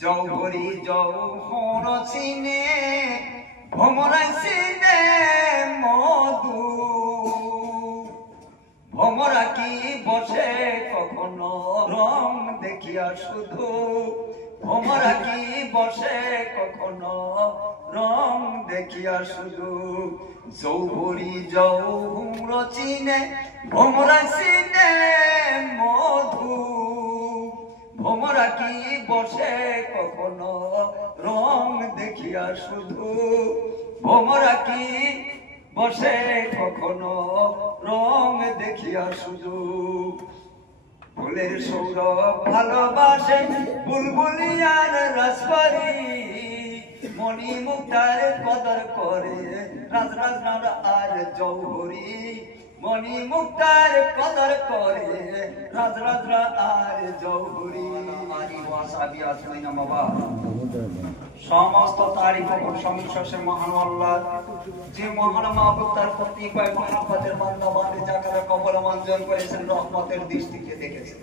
জৌহরি যৌহন চিনে ভমরা চিনে মধু ভমরা কি বসে কখনো রং দেখিয়া শুধু ভমরা কি বসে কখনো রং দেখিয়া শুধু জৌহরি যৌহন চিনে ভমরা চিনে মধু ভমরা কি বসে কখনো রং দেখিয়া শুধু ভমরা কি বসে কখনো রং দেখিয়া শুধু ফুলের সৌরভ ভালোবাসে বুলবুলিয়ার রাজবাড়ি মণি মুক্তার কদর করে রাজরাজ আর জৌহরি মণি মুক্তার কদর করে রাজরাজরা আর জৌহরি সমস্ত তারিখ সংশ্বাসে মহান আল্লাহ যে মহান মাহবুব তার কতিপয় মহাব্বতের বান্দা বান্দী যাকে কবল মঞ্জুর করেছেন রহমতের দৃষ্টিতে দেখেছেন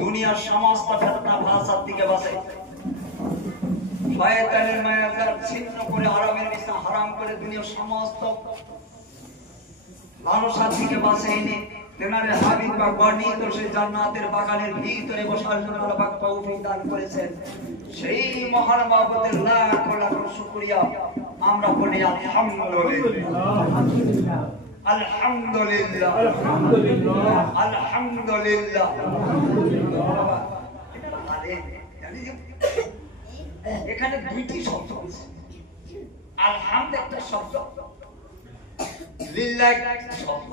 দুনিয়ার সমস্ত ফেতনা ভাষার দিকে বাঁচে শয়তানের মায়াজাল ছিন্ন করে হারামের নিশা হারাম করে দুনিয়ার সমস্ত লালসার দিকে বাঁচে এনে তেনারে হাবিব বা বর্ণিত সেই জান্নাতের বাগানের ভিতরে বসার জন্য আল্লাহ পাক তৌফিক দান করেছেন সেই মহান মাহবুবের লাখ লাখ শুকরিয়া আমরা বলি আলহামদুলিল্লাহ আলহামদুলিল্লাহ আলহামদুলিল্লাহ আলহামদুলিল্লাহ এখানে দুইটি শব্দ আছে আলহামদ একটা শব্দ লিল্লাহ একটা শব্দ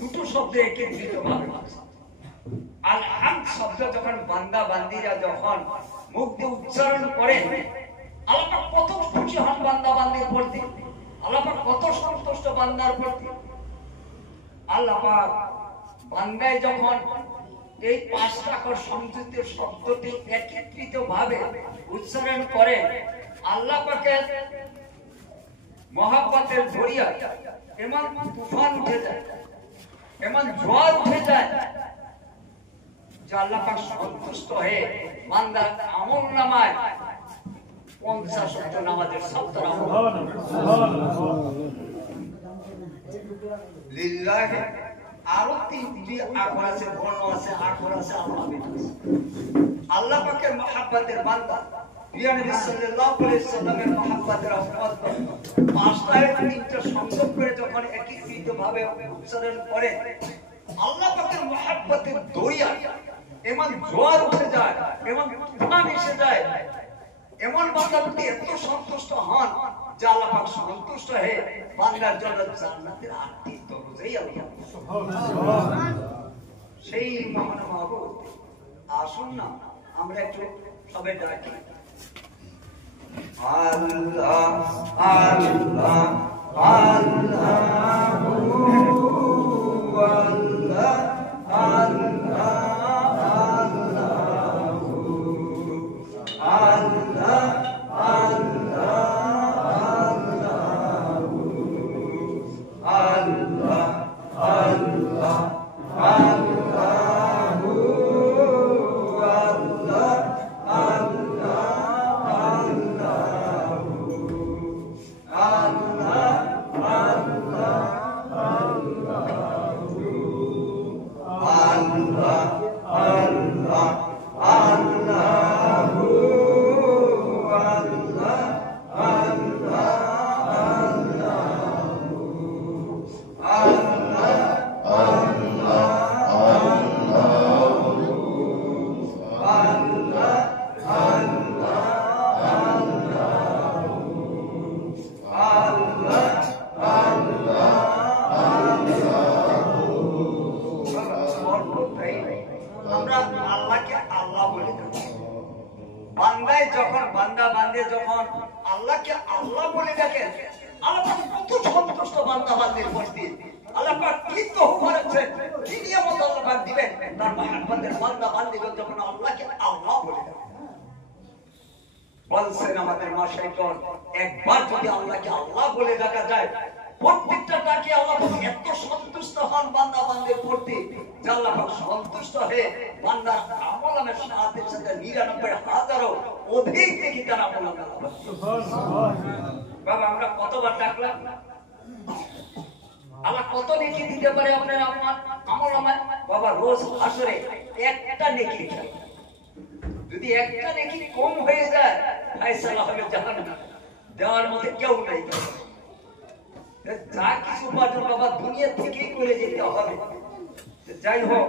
দুটো শব্দ একত্রিত ভাবে আলহামদ শব্দ যখন বান্দা বান্দীরা যখন মুখ দিয়ে উচ্চারণ করে আল্লাহ পাক কত খুশি হন বান্দা বান্দির প্রতি আল্লাহ পাক কত সন্তুষ্ট বান্দার প্রতি আল্লাহ পাক বান্দায় যখন এই পাঁচটা কর সংযুক্ত শব্দটি একত্রিত ভাবে উচ্চারণ করে আল্লাহ পাকের মহব্বতের দরিয়া এমন তুফান উঠে যায় এমন ঝড় উঠে যায় যে আল্লাহ পাক সন্তুষ্ট হয়ে বান্দার আমলনামায় 50 ওয়াক্ত নামাজের 70 আমল লিল্লাহ আরো তিনটি আখর আছে বর্ণ আছে আখর আছে আলফাবেট আছে আল্লাহ পাকের মহব্বতের বান্দা প্রিয় নবী সাল্লাল্লাহু আলাইহি সাল্লামের মহব্বতের রহমত পাঁচটায় তিনটা সংযোগ করে যখন একত্রিত ভাবে উচ্চারণ করে আল্লাহ পাকের মহব্বতের দরিয়া এমন জোয়ার উঠে যায় এমন তুফান এসে যায় এমন বান্দা প্রতি এত সন্তুষ্ট হন যে আল্লাহ পাক সন্তুষ্ট হয়ে বান্দার জন্য জান্নাতের 8টি দরজাই আল্লাহ সুবহানাল্লাহ সেই মহান মাহবুব আসুন না আমরা একটু সবাই ডাকি আল্লাহ আল্লাহ আল্লাহু আল্লাহ আল্লাহ একবার যদি আল্লাহকে আল্লাহ বলে ডাকা যায় প্রত্যেকটা ডাকে আল্লাহ এত সন্তুষ্ট হন বান্দা বান্দির প্রতি আল্লাহ পাক সন্তুষ্ট হয়ে বান্দার আমল নামের সাথে সাথে 99,000 অধিক দেখি তার আমল নামে। সুবহানাল্লাহ। বাবা আমরা কতবার ডাকলাম, আল্লাহ কত নেকি দিতে পারে আপনার আমল নামায়? বাবা রোজ হাসরে একটা নেকি চাই, যদি একটা নেকি কম হয়ে যায় ফায়সালা হবে জাহান্নাম, দেওয়ার মধ্যে কেউ নাই। যা কিছু উপার্জন বাবা দুনিয়া থেকেই করে যেতে হবে। যাই হোক,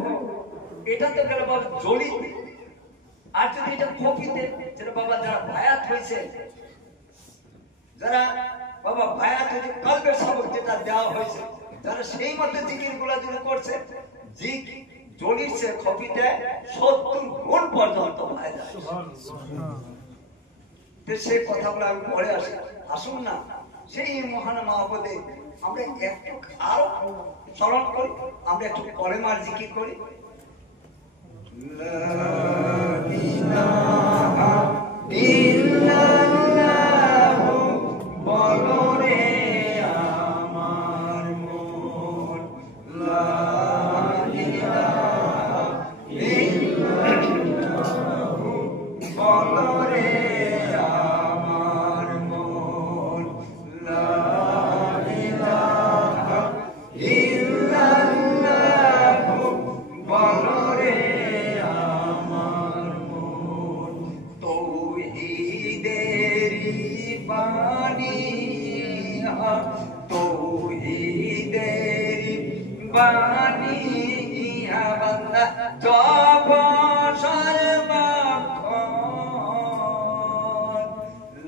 এটা তো গেল বাবা জলি, আর যদি এটা কপিতে, যেটা বাবা যারা বায়াত হয়েছে, যারা বাবা বায়াত হয়েছে কলবের সবক যেটা দেওয়া হয়েছে, যারা সেই মতো জিকির গুলা যদি করছে, জিক জলিছে কপিতে 70 গুণ পর্যন্ত ফায়দা। সেই কথাগুলো আমি পড়ে আসি। আসুন না সেই মহান মাহবুবে আমরা একটু আরো স্মরণ করি, আমরা একটু কলেমার জিকির করি। লা ইলাহা ইল্লাল্লাহু বলো রে আমার মন, লা ইলাহা ইল্লাল্লাহু বলো রে আমার মন, লা ইলাহা ইল্লাল্লাহু বলো রে আমার মন। তৌহিদেরি বাণী, তৌহিদেরি বাণী বান্দা জপ সর্বক্ষণ,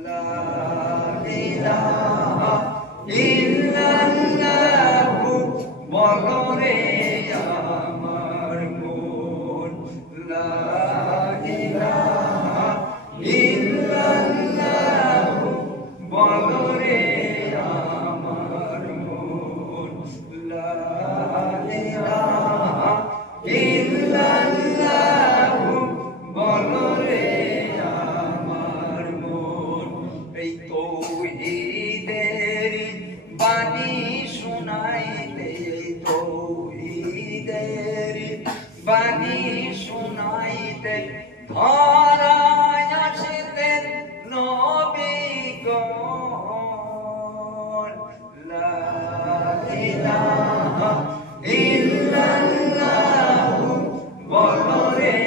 লা ইলাহা ইল্লাল্লাহু বলো রে আমার মন, লা ইলাহা ইল্লাল্লাহু বলো রে আমার মন, লা ইলাহা ইল্লাল্লাহু বলো রে আমার মন। এই তৌহিদের বাণী শোনাইতে, এই তৌহিদের বাণী শোনাইতে ধরায় আসতেন নবীগণ, লা ইলাহা ইল্লাল্লাহু বলো রে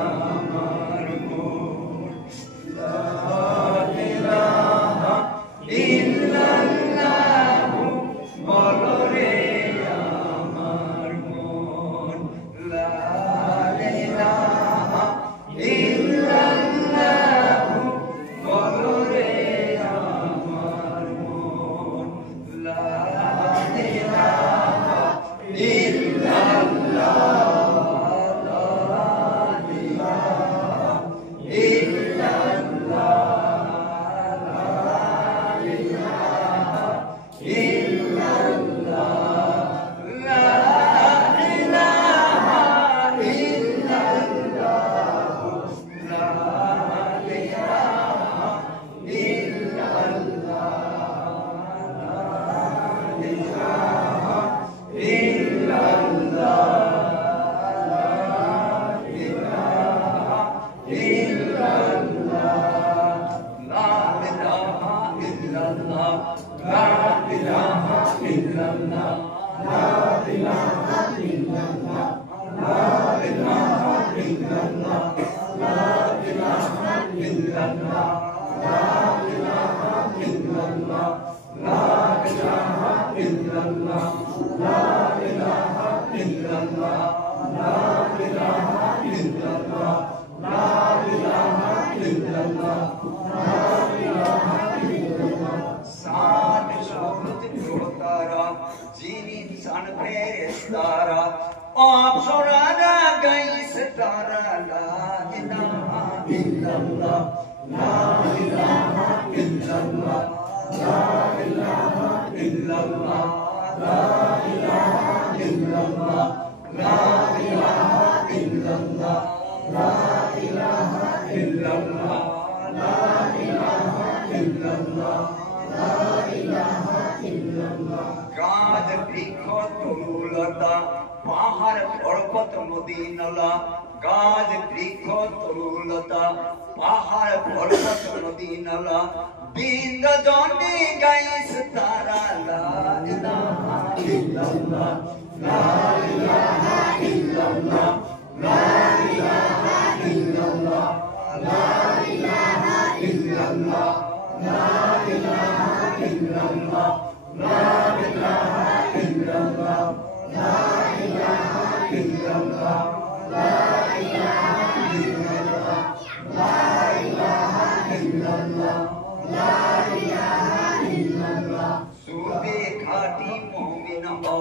আমার মন, লা ইলাহা ইল্লাল্লাহু বলো রে আমার মন, লা ইলাহা ইল্লাল্লাহু বলো রে আমার মন, লা ইলাহা ইল্লাল্লাহ, লা ইলাহা ইল্লাল্লাহ, লা ইলাহা ইল্লাল্লাহ, লা ইলাহা ইল্লাল্লাহ, লা ইলাহা পাহাড় পর্বত নদী নালা গাছ বৃক্ষ তরুলতা পাহাড় পর্বত নদী নালা বিন্দ জনে গাইস তারা লা ইলাহা ইল্লাল্লাহ লা ইলাহা ইল্লাল্লাহ লা ইলাহা ইল্লাল্লাহ লা ইলাহা ইল্লাল্লাহ লা ইলাহা ইল্লাল্লাহ লা ইলাহা ইল্লাল্লাহ লা ইলাহা ইল্লাল্লাহ লা ইলাহা ইল্লাল্লাহ লা ইলাহা ইল্লাল্লাহ লা ইলাহা ইল্লাল্লাহ সুদে খাঁটি মুমিন হও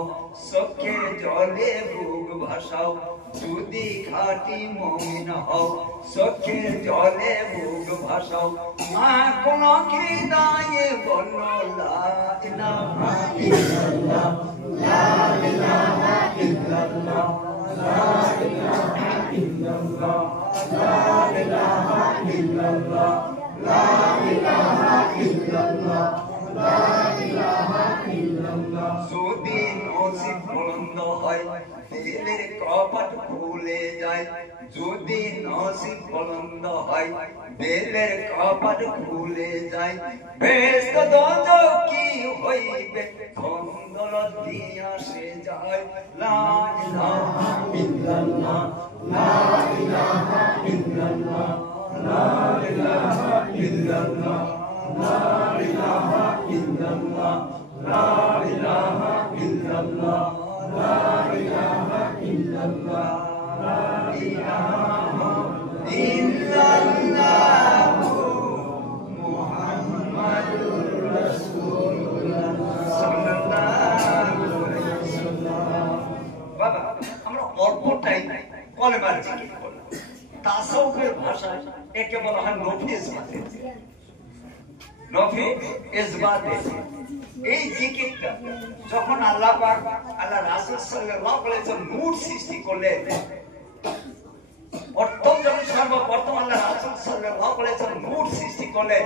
চোখের জলে বুক ভাসাও যদি খাঁটি মুমিন হও চোখের জলে বুক ভাসাও মা কোন হৃদয়ে বলো লা ইলাহা ইল্লাল্লাহ লা ইলাহা ইল্লাল্লাহ লা ইলাহা ইল্লাল্লাহ লা ইলাহা ইল্লাল্লাহ লা ইলাহা ইল্লাল্লাহ লা ইলাহা ইল্লাল্লাহ যদি নসিব বুলন্দ হয় দিলের কপাট খুলে যায় যদি নসিব বুলন্দ হয় দিলের কপাট খুলে যায় বেহেশত দোজখ কি হইবে ধন্দল দিয়া সে যায় লা ইলাহা ইল্লাল্লাহ লা ইলাহা ইল্লাল্লাহ লা ইলাহা ইল্লাল্লাহ লা ইলাহা ইল্লাল্লাহ লা ইলাহা ইল্লাল্লাহ লা ইলাহা ইল্লাল্লাহ লা ইলাহা ইল্লাল্লাহ মুহাম্মাদুর রাসূলুল্লাহ সাল্লাল্লাহু আলাইহি ওয়াসাল্লাম। বাবা আমরা অল্প টাইম কলেমার জিকির করি। তাসাউফের ভাষায় একে বলা হয় নফি ইসবাতে। নফি ইসবাতে এই জিকিরটা যখন আল্লাহ পাক আল্লাহ রাসূল সাল্লাল্লাহু আলাইহি ওয়াসাল্লাম নূর সৃষ্টি করলেন, প্রথম যখন সর্বপ্রথম আল্লাহ রাসূল সাল্লাল্লাহু আলাইহি ওয়াসাল্লাম নূর সৃষ্টি করলেন,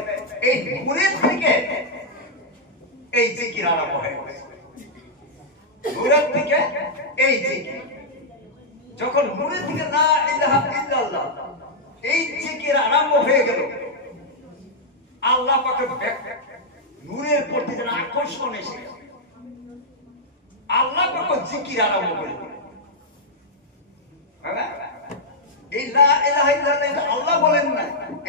এই নূরের থেকে এই জিকির আরম্ভ হয়ে গেছে। নূরের থেকে এই জিকির যখন নূরের থেকে লা ইলাহা ইল্লাল্লাহ এই জিকির আরম্ভ হয়ে গেল, আল্লাহ পাকের নূরের প্রতি যেন আকর্ষণ এসে গেল, আল্লাহ পাক জিকির আরম্ভ করে দিলেন। এই লা ইলাহা ইল্লাল্লাহ আল্লাহ বলেন না,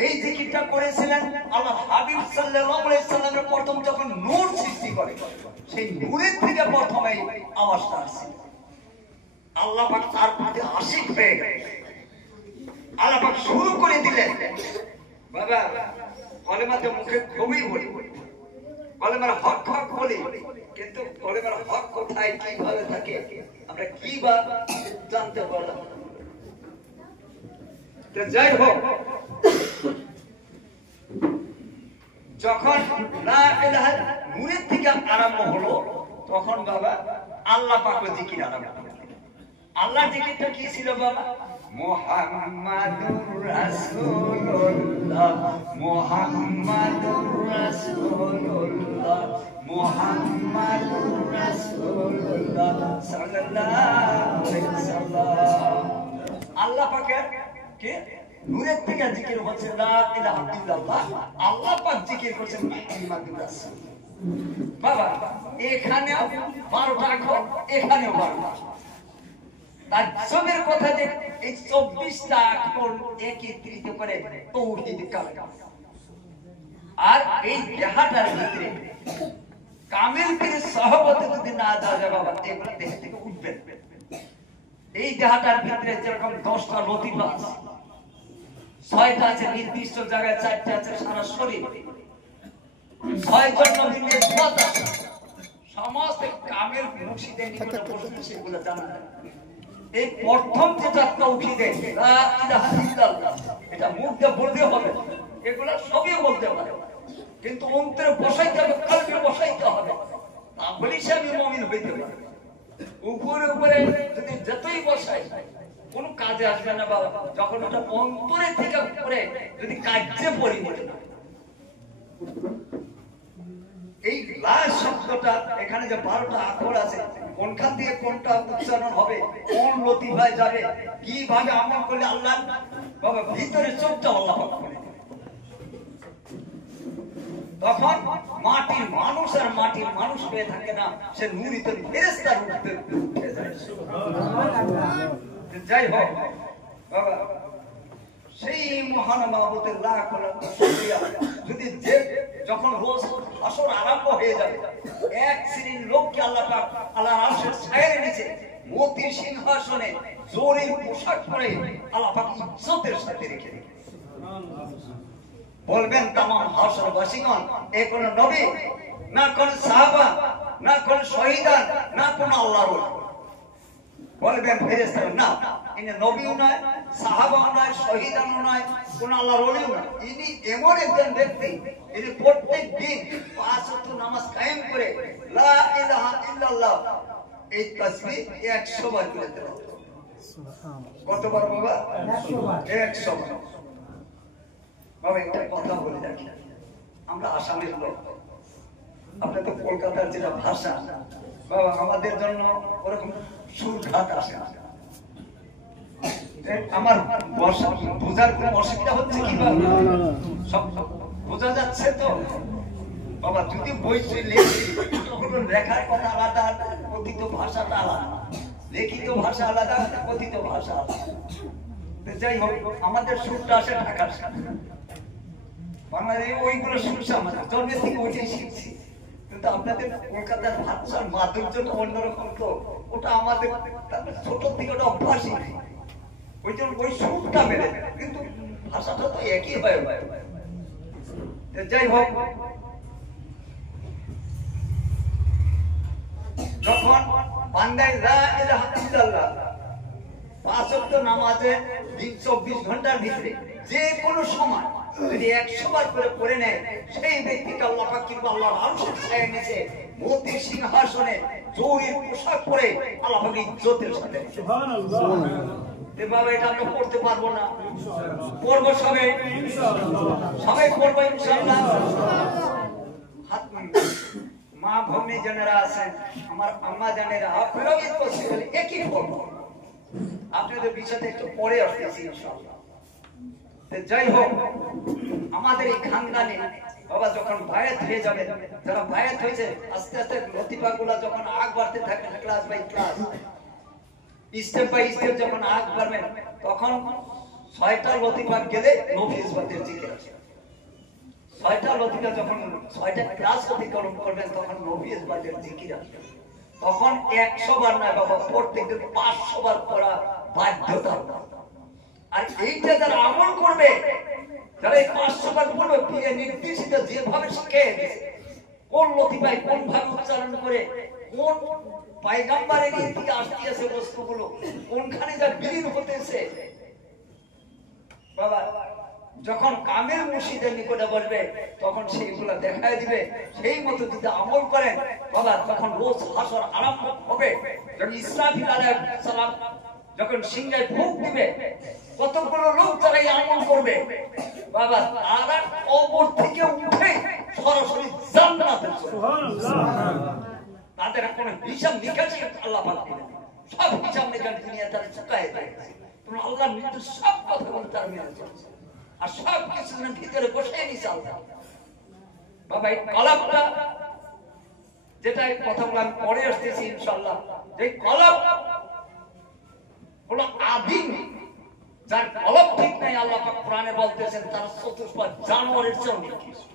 এই জিকিরটা করেছিলেন আল্লাহ হাবিব সাল্লাল্লাহু আলাইহি সাল্লামের প্রথম যখন নূর সৃষ্টি করে, সেই নূরের থেকে প্রথম এই আওয়াজটা আসছে। আল্লাহ পাক তার প্রতি আশিক হয়ে গেলেন, আল্লাহ পাক শুরু করে দিলেন। বাবা কলেমাতে মুখে খুবই বলি, কলেমার হক হক বলি, কিন্তু কলেমার হক কোথায় কিভাবে থাকে আমরা কি বা জানতে পারলাম। যাই হোক, যখন লা ইলাহা নূরের থেকে আরম্ভ হলো, তখন বাবা আল্লাহ পাক জিকির আরম্ভ করলেন। আল্লাহ জিকিরটা কি ছিল বাবা? মুহাম্মাদুর রাসূলুল্লাহ মুহাম্মাদুর রাসূলুল্লাহ মুহাম্মাদুর রাসূলুল্লাহ সাল্লাল্লাহু আলাইহি ওয়াসাল্লাম। আল্লাহ পাকের কে নূরের থেকে জিকির হচ্ছে লা ইলাহা ইল্লাল্লাহ, আল্লাহ পাক জিকির করছেন মুহাম্মাদুর রাসূল। বাবা এখানেও 12টা অক্ষর, এখানেও 12টা। তাজ্জুবের কথা যে এই 24টা অক্ষর একত্রিত করে তাওহীদ কালাম। আর এই দেহাটার ভিতরে কামিল পীরের সহবতে যদি না দেওয়া যায় বাবা, এগুলো দেহ থেকে উঠবে। এই দেহাটার ভিতরে যেরকম 10টা লতিফা আছে, 6টা আছে নির্দিষ্ট জায়গায়, 4টা আছে সারা শরীর, 6 জন নবীর পথ আছে। সমস্ত কামিল মুর্শিদের নিকটে বসে সেগুলো জানা যায়। এই প্রথম যেটা তাওহীদে লা ইলাহা ইল্লাল্লাহ, এটা মুখ দিয়ে বলতে হবে, এগুলো সবই বলতে পারে, কিন্তু অন্তরে বসাইতে হবে, কলবে বসাইতে হবে, তাহলেই সে মুমিন হইতে পারে। উপরে উপরে যদি যতই বসাই কোনো কাজে আসবে না বাবা, যখন ওটা অন্তরে থেকে করে যদি কাজে পরিণত না। এই লা শব্দটা এখানে যে 12টা আখর আছে, কোনখান দিয়ে কোনটা উচ্চারণ হবে, কোন লতিফায় যাবে, কিভাবে আমল করলে আল্লাহ বাবা ভিতরে চোখটা আল্লাহ পাক করে দেবে। তখন মাটির মানুষ আর মাটির মানুষ হয়ে থাকে না, সে নূরিত ফেরেশতার রূপে উঠে যায়। যাই হোক বাবা, সেই মহান মাহবুবের লাখ লাখ শুকরিয়া। যদি যে যখন রোজ আসর আরম্ভ হয়ে যাবে, এক শ্রেণীর লোককে আল্লাহ পাক আল্লাহর আরশের ছায়ার নিচে মতির সিংহাসনে জরির পোশাক পরে আল্লাহ পাক ইজ্জতের সাথে রেখে দেবে। বলবেন তামাম হাসরবাসীগণ, এ কোন নবী না, কোন সাহাবা না, কোন শহীদান না, কোন আল্লাহর ওলি। বলবেন ফেরেশতারা, না, ইনি নবীও নয়, সাহাবাও নয়, শহীদানও নয়, কোন আল্লাহর ওলিও নয়। ইনি এমন একজন ব্যক্তি, ইনি প্রত্যেক দিন 5 ওয়াক্ত নামাজ কায়েম করে লা ইলাহা ইল্লাল্লাহ এই তাসবিহ 100 বার করে তেলাওয়াত করে। কতবার বাবা? 100 বার। 100 বার। বাবা একটা কথা বলে রাখি, আমরা আসামের লোক, আপনি তো কলকাতার যেটা ভাষা বাবা, আমাদের জন্য ওরকম সুরঘাত আসে না। আমার বোঝার কোন অসুবিধা হচ্ছে কি বাবা? সব বোঝা যাচ্ছে তো বাবা? যদি বই লিখি তখন লেখার কথা আলাদা, কথিত ভাষাটা আলাদা, লিখিত ভাষা আলাদা, কথিত ভাষা আলাদা। যাই হোক, আমাদের সুরটা আসে ঢাকার সাথে, বাংলাদেশে ওইগুলো শুনছে, আমাদের জন্মের থেকে ওইটাই শিখছি। কিন্তু আপনাদের কলকাতার ভাষার মাধুর্যটা অন্যরকম, তো ওটা আমাদের ছোট থেকে ওটা অভ্যাসই নেই, ওই জন্য ওই সুরটা মেলে, কিন্তু ভাষাটা তো একই হয়। যাই হোক, যখন বান্দায় লা ইলাহা ইল্লাল্লাহ 5 ওয়াক্ত নামাজে দিন 24 ঘন্টার ভিতরে যে কোনো সময় যদি 100 বার করে পড়ে নেয়, সেই ব্যক্তিকে আল্লাহ পাক কিংবা আল্লাহর আরশের ছায়ার নিচে মতির সিংহাসনে জরির পোশাক পরে আল্লাহ পাক ইজ্জতের সাথে। সুবহানাল্লাহ। বাবা এটা আমরা পড়তে পারবো না, পড়বো সবে ইনশাআল্লাহ, সবাই পড়বো ইনশাআল্লাহ। হাত মা ভগ্নী জানেরা আছেন, আমার আম্মা জানেরা, আপনারাও কি পসিবল একই পড়বো, আপনাদের বিষয়টা একটু পরে আসতেছি ইনশাআল্লাহ। যাই হোক, আমাদের এই খানদানে বাবা যখন বায়াত হয়ে যাবে, যারা বায়াত হয়েছে, আস্তে আস্তে লতিফাগুলো যখন আগ বাড়তে থাকে, class by class, step by step যখন আগ বাড়বে, তখন 6টা লতিফা গেলে নবী ইসবাতের জিকির আছে। 6টা লতিফা যখন 6টা ক্লাস অতিক্রম করবেন, তখন নবী ইসবাতের জিকির আছে। তখন 100 বার নয় বাবা, প্রত্যেকদিন 500 বার পড়া বাধ্যতা। আর এইটা যারা আমল করবে, যারা এই 500 বার পড়বে, পীরে নির্দেশিত যেভাবে শিখিয়ে দিয়েছে, কোন লতিফায় কোন ভাবে উচ্চারণ করে, কোন পয়গম্বরের থেকে আসতেছে বস্তুগুলো, কোনখানে যা বিলীন হতেছে বাবা, যখন কামেল মুর্শিদের নিকটে বলবে, তখন সেইগুলো দেখায় দিবে। সেই মতো যদি আমল করেন বাবা, তখন রোজ হাসর আরম্ভ হবে। যখন ইসরাফিল আলাইহিস সালাম যখন সিংহায় ফুঁক দিবে, কতগুলো লোক যারা এই আমল করবে বাবা, তারা কবর থেকে উঠে সরাসরি জান্নাতে চলে। সুবহানাল্লাহ। তাদের কোনো হিসাব নিকাশই আল্লাহ পাক দিবেন, সব হিসাব নিকাশ দুনিয়া তারা চুকায় দেয়। তোমরা আল্লাহর নির্দেশ সব কথা বলে তারা মেনে চলছে, আর সব কিছু ভিতরে বসে নিছে আল্লাহ। বাবা এই কলবটা, যেটা কথা বলে আমি পরে আসতেছি ইনশাআল্লাহ, যে কলব হলো আদিম, যার কলব ঠিক নাই, আল্লাহ পাক কোরআনে বলতেছেন তার চতুষ্পাদ জানোয়ারের চেয়েও নিকৃষ্ট।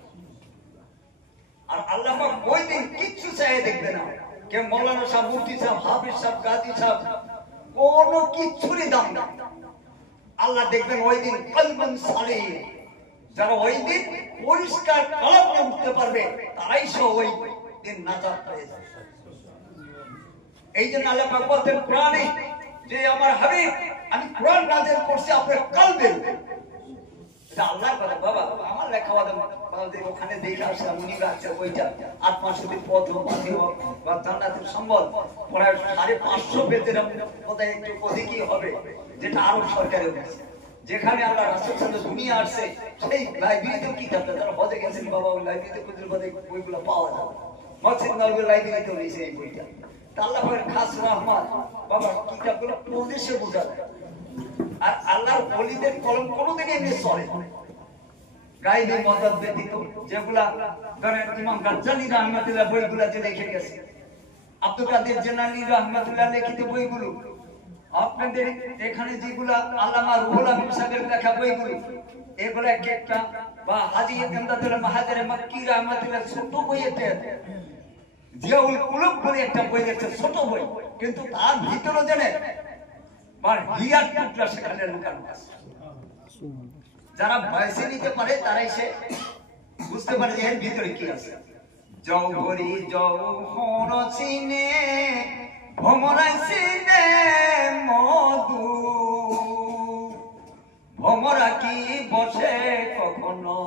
আর আল্লাহ পাক ওই দিন কিচ্ছু চাইয়ে দেখবে না, কে মৌলানা সাহেব, মুফতি সাহেব, হাফিজ সাহেব, গাজী সাহেব, কোনো কিচ্ছুরই দাম না। আল্লাহ দেখবেন ওই দিন কলবুন সালিহ, যারা ওই দিন পরিষ্কার কলব নিয়ে উঠতে পারবে, তারাই সহ ওই দিন নাজাত পেয়ে যাবে। এই জন্য আল্লাহ পাক বলতেন কোরআনে যে আমার হাবিব, আমি কোরআন নাযিল করছি আপনার কলবে। এটা আল্লাহর কথা বাবা, আমার লেখা আমাদের ওখানে দেখে আসলাম, উনি রাখছে ওইটা আত্মা শুধু পথ বা জান্নাতের সম্বল প্রায় 550 পেজের মধ্যে একটু অধিকই হবে, যেটা আরব সরকারের কাছে, যেখানে আল্লাহ রাসূল সাল্লাল্লাহু দুনিয়া আসছে, সেই লাইব্রেরিতেও কি থাকবে, তারা হজে গেছেন বাবা, ওই লাইব্রেরিতে খুঁজলে বইগুলো পাওয়া যাবে। মসজিদ নববীর লাইব্রেরিতে রয়েছে এই বইটা। আল্লাহ পাকের খাস রহমত বাবা কিতাবগুলো প্রদেশে বোঝা যায়। আর আল্লাহর ওলিদের কলম কোনোদিন এমনি চলে গাইবি মদদ ব্যতীত, যেগুলা ধরেন ইমাম গাজ্জালি রাহমাতুল্লাহ বইগুলা যে লিখে গেছে, আব্দুল কাদের জিলানী রাহমাতুল্লাহ লিখিত বইগুলো, আপনাদের এখানে যেগুলা আল্লামা রুহুল আমিন সাহেবের লেখা বইগুলো, এগুলো এক একটা বা হাজী ইমদাদুল মাহাজির মক্কি রাহমাতুল্লাহ ছোট বই, এটা জিয়াউল কুলুব বলে একটা বই আছে ছোট বই, কিন্তু তার ভিতরে জানে মানে হিয়ার টুকরা সেখানে লুকানো আছে। যারা ভয়সে নিতে পারে তারাই সে বুঝতে পারে যে এর ভিতরে কি আছে। জৌহরি জৌহর চিনে ভমরাই চিনে মধু, ভমরা কি বসে কখনো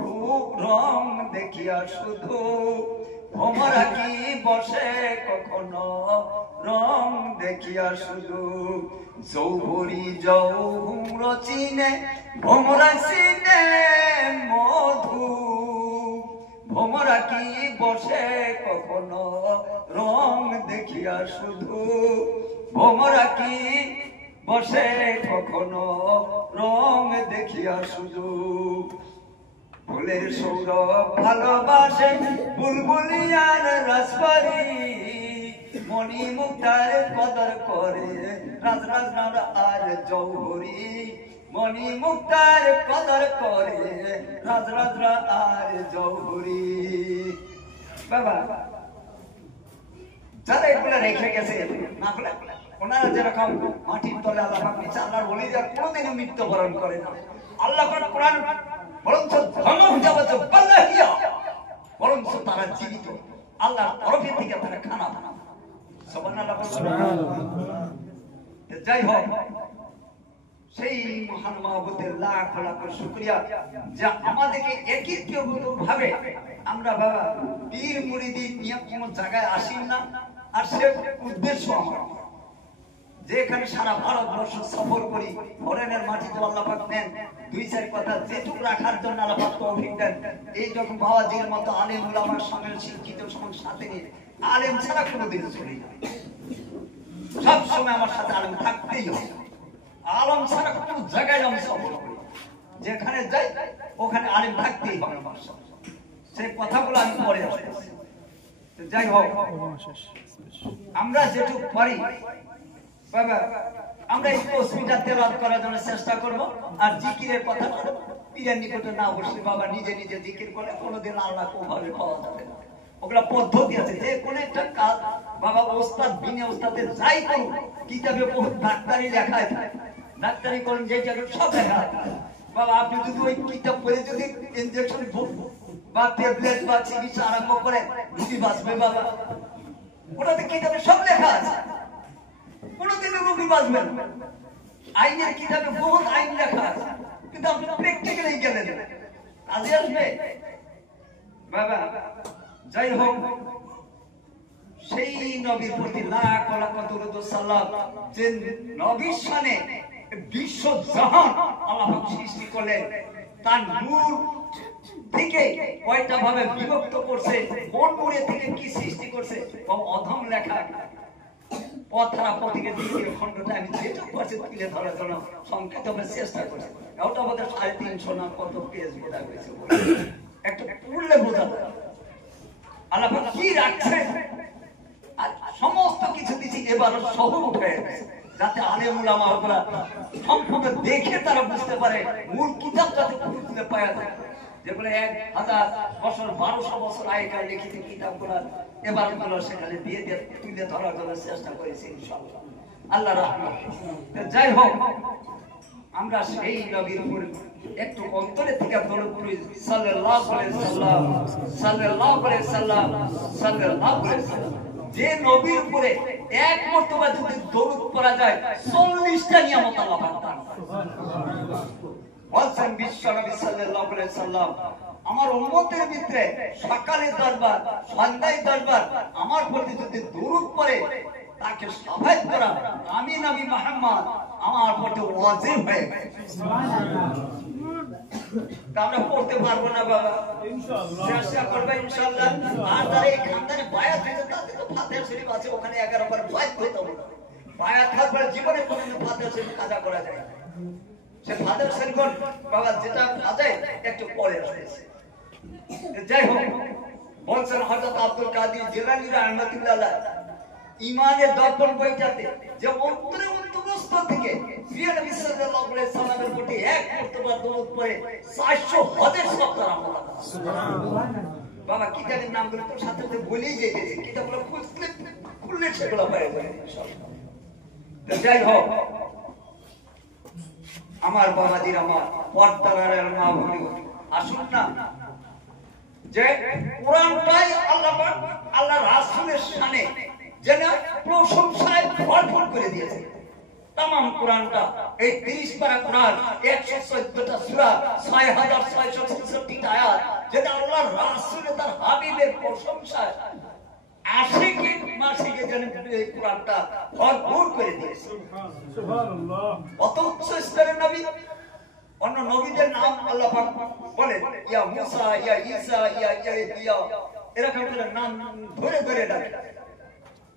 রূপ রং দেখিয়া শুধু, ভমরা কি বসে কখনো রং দেখিয়া শুধু, জৌহরি জৌহর চিনে ভমরা চিনে মধু, ভমরা কি বসে কখনো রং দেখিয়া শুধু, ভমরা কি বসে কখনো রং দেখিয়া শুধু, ফুলের সৌরভ ভালোবাসে বুলবুলিয়ার রাজবাড়ি, মণি মুক্তার কদর করে রাজ রাজনারা আর জৌহরি, মণি মুক্তার কদর করে রাজ রাজরা আর জৌহরি। বাবা যারা এগুলো রেখে গেছে না বলে ওনারা যেরকম মাটির তলে আল্লাহ পাক নিচে আল্লাহর ওলিরা কোনোদিনও মৃত্যুবরণ করে না। আল্লাহ পাক কোরআন বরঞ্চ ধর্মজাবত বাল্লাহিয়া, বরঞ্চ তারা জীবিত, আল্লাহর তরফে থেকে তারা খানা বানায়। সুবহানাল্লাহ সুবহানাল্লাহ। যাই হোক, সেই মহান মাহবুবের লাখ লাখ শুকরিয়া যে আমাদেরকে একীকৃত ভাবে আমরা বাবা পীর মুরিদি নিয়ে কোন জায়গায় আসি না। আর সে উদ্দেশ্য আমার যেখানে সারা ভারতবর্ষ সফর করি, ফরেনের মাটিতে আল্লাহ পাক নেন, দুই চার কথা যেটুকু রাখার জন্য আল্লাহ পাক তৌফিক দেন। এই যখন বাবাজির মতো আলেম উলামার সঙ্গে শিক্ষিত সমাজ সাথে নিয়ে আলেম ছাড়া কোনোদিন চলি না, সব সময় আমার সাথে আলেম থাকতেই হবে। আলম ছাড়া কোনো জায়গায় আমি সফর করি, যেখানে যাই ওখানে আলেম থাকতেই হবে আমার সাথে। সেই কথাগুলো আমি পরে আসতেছি। যাই হোক, আমরা যেটুকু পারি বাবা আমরা এই তসবিহটা তেলাওয়াত করার জন্য চেষ্টা করব। আর জিকিরের কথা পীরের নিকটে না বসে বাবা নিজে নিজে জিকির করে কোনোদিন আল্লাহ কোনোভাবে পাওয়া যাবে না। ওগুলা পদ্ধতি আছে, যে কোনো একটা কাজ বাবা ওস্তাদ বিনে ওস্তাদের যাই করুন, কিতাবে বহুত ডাক্তারি লেখা আছে, ডাক্তারি করেন যে সব লেখা আছে বাবা। আপনি যদি ওই কিতাব পড়ে যদি ইনজেকশন বা ট্যাবলেট বা চিকিৎসা আরম্ভ করেন, রুগী বাঁচবে বাবা? ওটাতে কিতাবে সব লেখা আছে, কোনোদিনও রুগী বাঁচবেন। আইনের কিতাবে বহুত আইন লেখা আছে, কিন্তু আপনি প্র্যাকটিক্যালি গেলেন কাজে আসবে বাবা। যাই হোক, সেই নবীর প্রতি লাখ লাখ দরুদ ও সালাম, যে নবীর শানে বিশ্ব জাহান আল্লাহ সৃষ্টি করলেন, তার নূর থেকে কয়টা ভাবে বিভক্ত করছে, কোন নূরে থেকে কি সৃষ্টি করছে, অধম লেখা পথরা পথিকে দ্বিতীয় খণ্ডটা আমি যেটুকু করছি তুলে ধরার জন্য সংক্ষেপ চেষ্টা করছি। ওটা আমাদের 350 না কত পেজ বোঝা হয়েছে, একটু পড়লে বোঝা যায় আল্লাহ কি রাখছে। আর সমস্ত কিছু দিচ্ছি এবার সহ উঠে যাতে আলেম উলামা ওরা সম্পূর্ণ দেখে তারা বুঝতে পারে, মূল কিতাব যাতে খুঁজে পাওয়া যায়, যেগুলো 1000 বছর 1200 বছর আগেকার লিখিত কিতাবগুলো এবার গুলো সেখানে দিয়ে দিয়ে তুলে ধরার জন্য চেষ্টা করেছি ইনশাআল্লাহ, আল্লাহ রাহমত। যাই হোক, আমরা সেই নবীর উপর একটু অন্তরে থেকে দরুদ পড়ি, সাল্লাল্লাহু আলাইহি সাল্লাম, সাল্লাল্লাহু আলাইহি সাল্লাম, সাল্লাল্লাহু আলাইহি সাল্লাম। যে নবীর উপরে এক মর্তবা যদি দরুদ পড়া যায় 40টা নিয়ামত আল্লাহ পাক দান করেন। বলছেন বিশ্ব নবী সাল্লাল্লাহু আলাইহি সাল্লাম, আমার উম্মতের ভিতরে সকালে 10 বার সন্ধ্যায় 10 বার আমার প্রতি যদি দরুদ পড়ে তাকে সাফায়াত করা আমি নবী মুহাম্মদ আমার প্রতি ওয়াজিব হয়ে গেছে। সুবহানাল্লাহ। আমরা পড়তে পারবো না বাবা, চেষ্টা করবে ইনশাআল্লাহ। আর যারা এই খানদানে বায়াত হয়েছে তাদের তো ফাতিহা শরীফ আছে, ওখানে 11 বার বায়াত হতে হবে। বায়াত থাকলে জীবনে কোনোদিন ফাতিহা শরীফ কাজা করা যায় না। সে ফাতিহা শরীফ বাবা যেটা কাজে একটু পরে আসছে। যাই হোক, বলছেন হযরত আব্দুল কাদের জিলানী রাহমাতুল্লাহ ইমানের দর্পণ বইটাতে যে অন্তরে অন্তরস্থ থেকে প্রিয় নবী সাল্লাল্লাহু আলাইহি সাল্লামের প্রতি এক মর্তবা দরুদ পড়ে 400 হজের সওয়াব তার আমল আছে। সুবহানাল্লাহ। বাবা কিতাবের নামগুলো তো সাথে সাথে বলেই যেতেছে, কিতাবগুলো খুললে সেগুলো পাওয়া যাবে ইনশাআল্লাহ। তো যাই হোক আমার বাবাজির, আমার পর্দার মা বলি, আসুন না যে কোরআনটাই আল্লাহ রাসূলের শানে যেন প্রশংসায় ভরপুর করে দিয়েছে। तमाम কোরআনটা এই 30 পারা কোরআন 114টা সূরা 6666 টা আয়াত যেটা আল্লাহর রাসূল তার হাবিবের প্রশংসায় আশিকি মাশিকে যেন এই কোরআনটা ভরপুর করে দিয়েছে। সুবহানাল্লাহ। অত উচ্চ স্তরের নবী, অন্য নবীদের নাম আল্লাহ পাক বলেন ইয়া মুসা, ইয়া ঈসা, ইয়া ইয়াহিয়া, এরকম করে নাম ধরে ধরে ডাকে,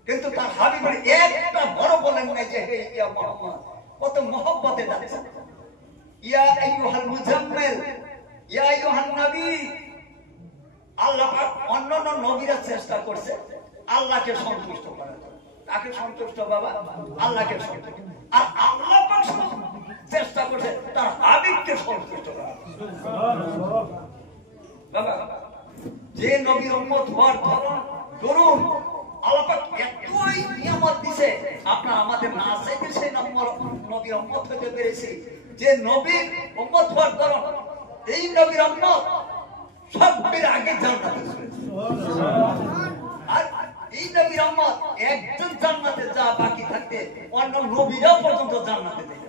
কিন্তু তার হাবিবের একটা বড় বলেন না যে হে ইয়া মুহাম্মদ, কত মহব্বতে ডাকছে ইয়া আইয়ুহাল মুজাম্মিল, ইয়া আইয়ুহান নবী। আল্লাহ পাক অন্যান্য নবীরা চেষ্টা করছে আল্লাহকে সন্তুষ্ট করার জন্য। তাকে সন্তুষ্ট বাবা, আল্লাহকে সন্তুষ্ট, আর আল্লাহ পাক চেষ্টা করছে তার হাবিবকে সন্তুষ্ট করার সুবহানাল্লাহ। বাবা যে নবীর উম্মত হওয়ার দরুন আল্লাহ পাক এতই নিয়ামত দিয়েছে, আপনারা আমাদের না চাইতে সেই নবীর উম্মত হতে পেরেছি। যে নবীর উম্মত হওয়ার দরুন এই নবীর উম্মত সবের আগে জান্নাতে চলে যাবে। আর এই নবীর উম্মত একজন জান্নাতে যা বাকি থাকতে অন্য নবীরাও পর্যন্ত জান্নাতে যাবে।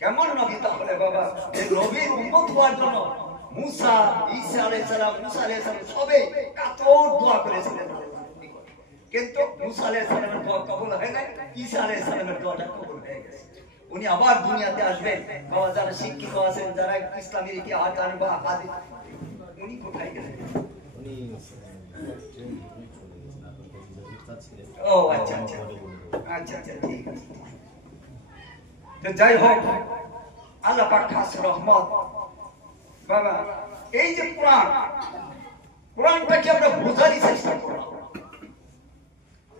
কেমন নবী তাহলে বাবা, এই নবীর উম্মত হওয়ার জন্য মুসা, ঈসা আলাইহিস সালাম, মুসা আলাইহিস সালাম সবে কাতর দোয়া করেছিলেন, কিন্তু মুসা আলাইহিস সালামের দোয়া কবুল হয় না, ঈসা আলাইহিস সালামের দোয়াটা কবুল হয়ে গেছে। উনি আবার দুনিয়াতে আসবেন। বাবা যারা শিক্ষিত আছেন, যারা ইসলামের ইতিহাস জানেন বা হাদিস, উনি কোথায় গেলেন? ও আচ্ছা আচ্ছা আচ্ছা আচ্ছা, ঠিক আছে। তো যাই হোক, আল্লাহ পাক খাস রহমত। বাবা এই যে কোরআনটাকে আমরা বোঝারই চেষ্টা করলাম।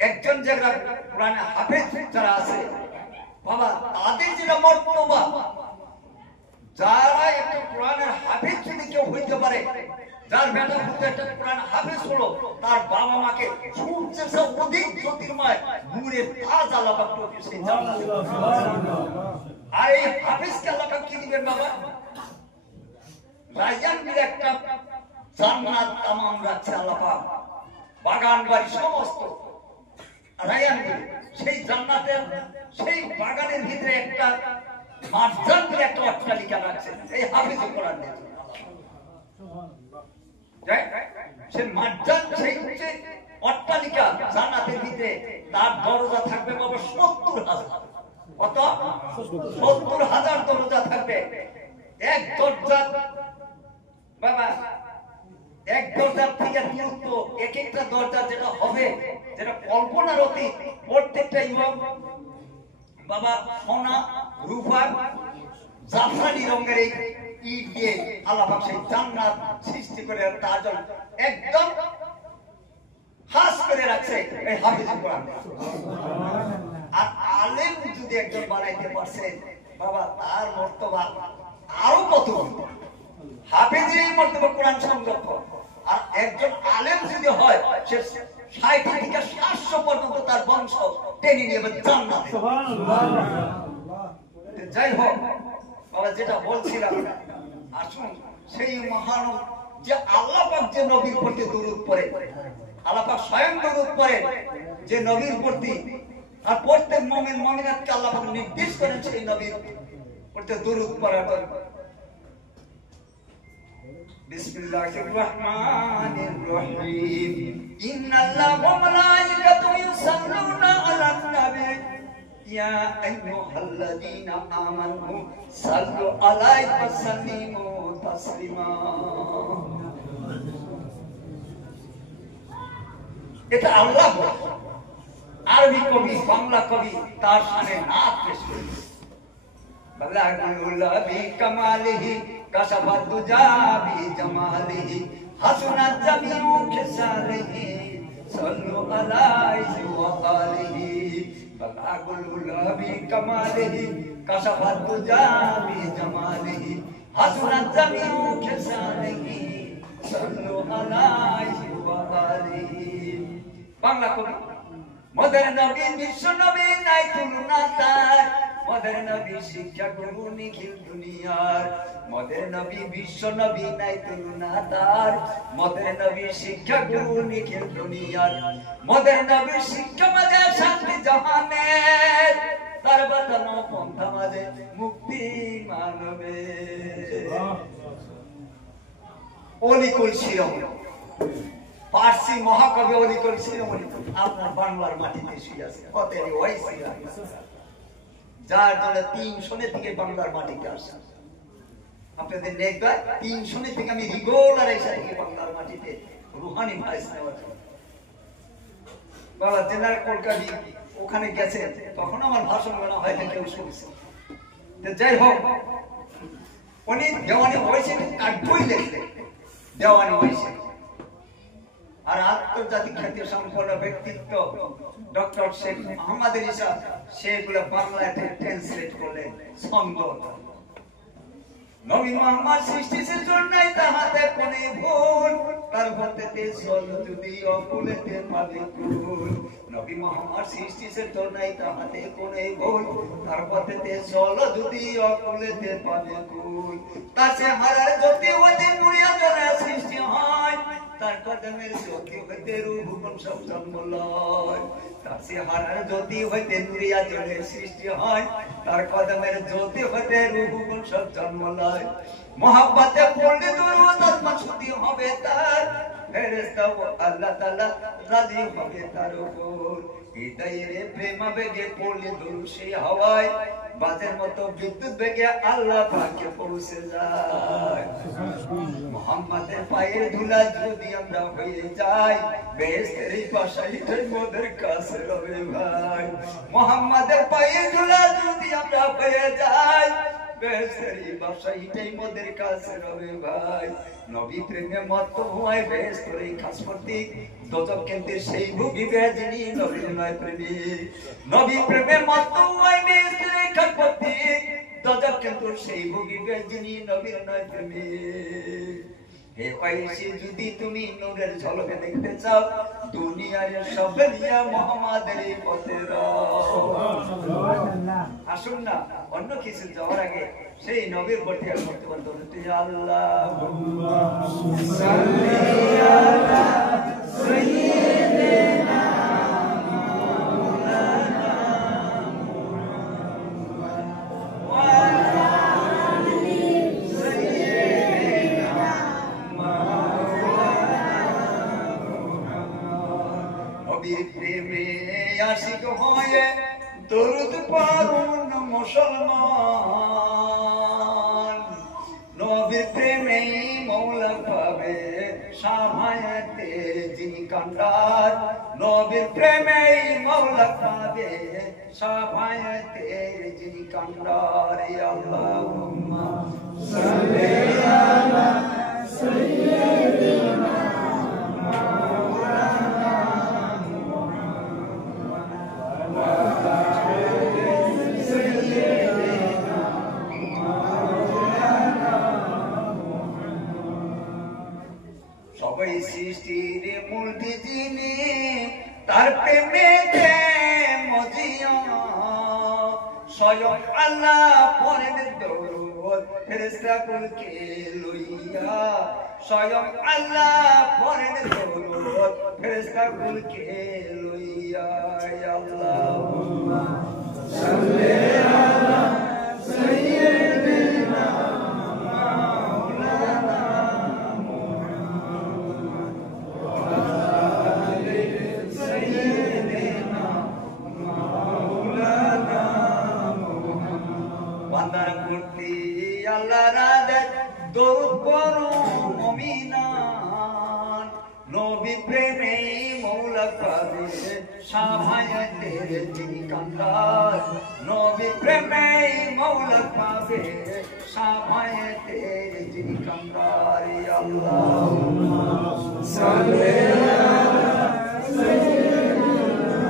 একজন যারা কোরআনে হাফেজ যারা আছে বাবা, তাদের যেটা মর্তবা, যারা একটা কোরআনের হাফেজ যদি কেউ হইতে পারে, যার বেটা পুত্র একটা কোরআন হাফেজ হলো, তার বাবা মাকে সূর্যের চেয়ে অধিক জ্যোতির্ময় নূরের তাজ আল্লাহ পাক দিয়েছে। আর এই হাফেজকে আল্লাহ পাক কি দিবেন বাবা? রায়ান বলে একটা জান্নাত তামাম রাখছে আল্লাহ পাক, বাগান বাড়ি সমস্ত রায়ান বলে সেই জান্নাতের সেই বাগানের ভিতরে একটা মারজান বলে একটা অট্টালিকা রাখছে এই হাফেজ কোরআন দিয়ে। সে মারজান সেই অট্টালিকা জান্নাতের ভিতরে, তার দরজা থাকবে বাবা 70,000। কত? 70,000 দরজা থাকবে। এক দরজা বাবা, এক দরজার থেকে দূরত্ব, এক একটা দরজা যেটা হবে, যেটা কল্পনার অতীত, প্রত্যেকটা ইমাম বাবা সোনা, রূপা, জাফরানি রঙের এই ইট দিয়ে আল্লাহ পাক সেই জান্নাত সৃষ্টি করে তাজল একদম খাস করে রাখছে এই হাফেজ কোরআন। আর আলেম যদি একজন বানাইতে পারছে বাবা, তার মর্তবা আরো কত। হাফেজের মর্তবা কোরআন সংরক্ষণ, আর একজন আলেম যদি হয় সে 60 থেকে 700 পর্যন্ত তার বংশ টেনে নিয়ে জান্নাতে। সুবহানাল্লাহ। যাই হোক বাবা, যেটা বলছিলাম, আসুন সেই মহান যে আল্লাহ পাক যে নবীর প্রতি দরুদ পড়ে, আল্লাহ পাক স্বয়ং দরুদ পড়ে যে নবীর প্রতি, আর প্রত্যেক মুমিন মুমিনাতকে আল্লাহ পাক নির্দেশ করেন সেই নবীর প্রতি দরুদ পড়ার জন্য। বিসমিল্লাহির রহমানির রহিম, ইন্নাল্লাহা ওয়া মালাইকাতুহু ইউসাল্লুনা আলান নবী ইয়া আইয়ুহাল্লাযীনা আমানু সাল্লু আলাইহি ওয়া সাল্লিমু তাসলিমা। এটা আল্লাহ বলে। আরবি কবি, বাংলা কবি তার শানে নাত পেশ করেছে। বালাগুল্লাহ বি কামালিহি কাশাফাত দুজা বি জামালিহি হাসনাত জামিউ খিসালিহি সাল্লু আলাইহি ওয়া আলিহি। বালাগুল্লাহ বি কামালিহি কাশাফাত দুজা বি জামালিহি হাসনাত জামিউ খিসালিহি সাল্লু আলাইহি ওয়া আলিহি। বাংলা কবি মদের নবী বিশ্ব নবী নাই তুলনা তার, মদের নবী শিক্ষা গুরু নিখিল দুনিয়ার। মদের নবী বিশ্ব নবী নাই তুলনা তার, মদের নবী শিক্ষা গুরু নিখিল দুনিয়ার। মদের নবী শিক্ষা মাঝে শান্তি জাহানের, তার বাতানো পন্থা মাঝে মুক্তি মানবের। অলিকুল শিরোমণি পার্সি মহাকবি অলিকুল শিরোমণি আপনার বাংলার মাটিতে শুয়ে আছে। কতেরই ওয়াইসি যার জন্য 3 সনের থেকে বাংলার মাটিতে আসে। আপনাদের দেখবেন 3 সনের থেকে আমি রেগুলার এসে থেকে বাংলার মাটিতে রুহানি ভাইস নেওয়ার জন্য বাবা জেনারেল কলকাতা ওখানে গেছে, তখন আমার ভাষণ বলা হয় না, কেউ শুনছে। যাই হোক, উনি দেওয়ানি হয়েছে কাঠবই লেখলেন, দেওয়ানি হয়েছে। আর আন্তর্জাতিক খ্যাতি সম্পন্ন ব্যক্তিত্ব ডক্টর শেখ মোহাম্মদ ইসা সেগুলো বাংলায় ট্রান্সলেট করলেন ছন্দ। নবী মুহাম্মদ সৃষ্টির জন্যই তাহাতে কোনে ভুল, তার পথেতে চল যদি অকুলেতে পাবে কুল। নবী মুহাম্মদ সৃষ্টির জন্যই তাহাতে কোনে ভুল, তার পথেতে চল যদি অকুলেতে পাবে কুল। তাছে হারার জ্যোতি হইতে নুরিয়া জলে সৃষ্টি হয়, তার কদমের জ্যোতি হইতে রূপগুণ সব জন্ম লয়। তাছে হারার জ্যোতি হইতে নুরিয়া জলে সৃষ্টি হয়, তার কদমের জ্যোতি হইতে রূপগুণ সব জন্ম লয়। মহব্বতে পড়লে দুরূদ মাসুদি হবে তার, ফেরেশতা ও আল্লাহ তাআলা রাজি হবে তার উপর। হৃদয়ের প্রেম বেগে পড়লে দুরূদ সেই হাওয়ায়, বাজের মতো বিদ্যুৎ বেগে আল্লাহ পাকে পৌঁছে যায়। মুহাম্মাদের পায়ের ধুলা যদি আমরা হয়ে যাই, বেহেশতের পাশাইটাই মোদের কাছে রবে ভাই। মুহাম্মাদের পায়ের ধুলা যদি আমরা হয়ে যাই, বেহেশতের পাশাইটাই মোদের কাছে রবে ভাই। নবী প্রেমে মত্ত হয় বেহেশতের খাস প্রতীক, দোজখ কেন্দ্রে সেই ভুগিবে যিনি নবীর নয় প্রেমিক। নবী প্রেমে মত্ত হয় বেহেশতের খাস প্রতীক, দোজখ কেন্দ্রে সেই ভুগিবে যিনি নবীর নয় প্রেমিক। হে ওয়াইসি, যদি তুমি নূরের ঝলকে দেখতে চাও, দুনিয়ার সব নিয়া মুহাম্মাদের পথে আসুন না। অন্য কিছু যাওয়ার আগে সেই নবীর প্রতি করতে বলতে আল্লাহুম্মা সাল্লি আলা সাইয়্যিদিনা মাওলানা মুহাম্মদ ওয়া আলা আলি সাইয়্যিদিনা মাওলানা মুহাম্মদ। নবীর প্রেমে আশিক হয়ে দরুদ পড়ুন মুসলমান, নবীর প্রেমে মওলা পাবে সামায়াতে যিনি কান্ডার। নবীর প্রেমে মওলা পাবে সামায়াতে যিনি কান্ডার। আল্লাহুম্মা সাল্লি আলা সাইয়্যিদিনা মাওলানা মুহাম্মদ ওয়া সবাই সৃষ্টির মূলটি যিনি, তার প্রেমেতে মজিয়া স্বয়ং আল্লাহ পড়েন দরুদ ফেরেশতাকুলকে লইয়া। স্বয়ং আল্লাহ পড়েন দরুদ ফেরেশতাকুলকে লইয়া। আল্লাহুম্মা সাল্লি আলা সাইয়্যিদিনা মাওলানা মুহাম্মদ ওয়া আলি সাইয়্যিদিনা মাওলানা বড় মুমিনান নবী প্রেমে মৌলা পাবে সাভায়াতের যিনি কান্দার নবী প্রেমে মৌলা পাবে সাভায়াতের যিনি কান্দার আল্লাহুম্মা সাল্লি আলা সাইয়্যিদিনা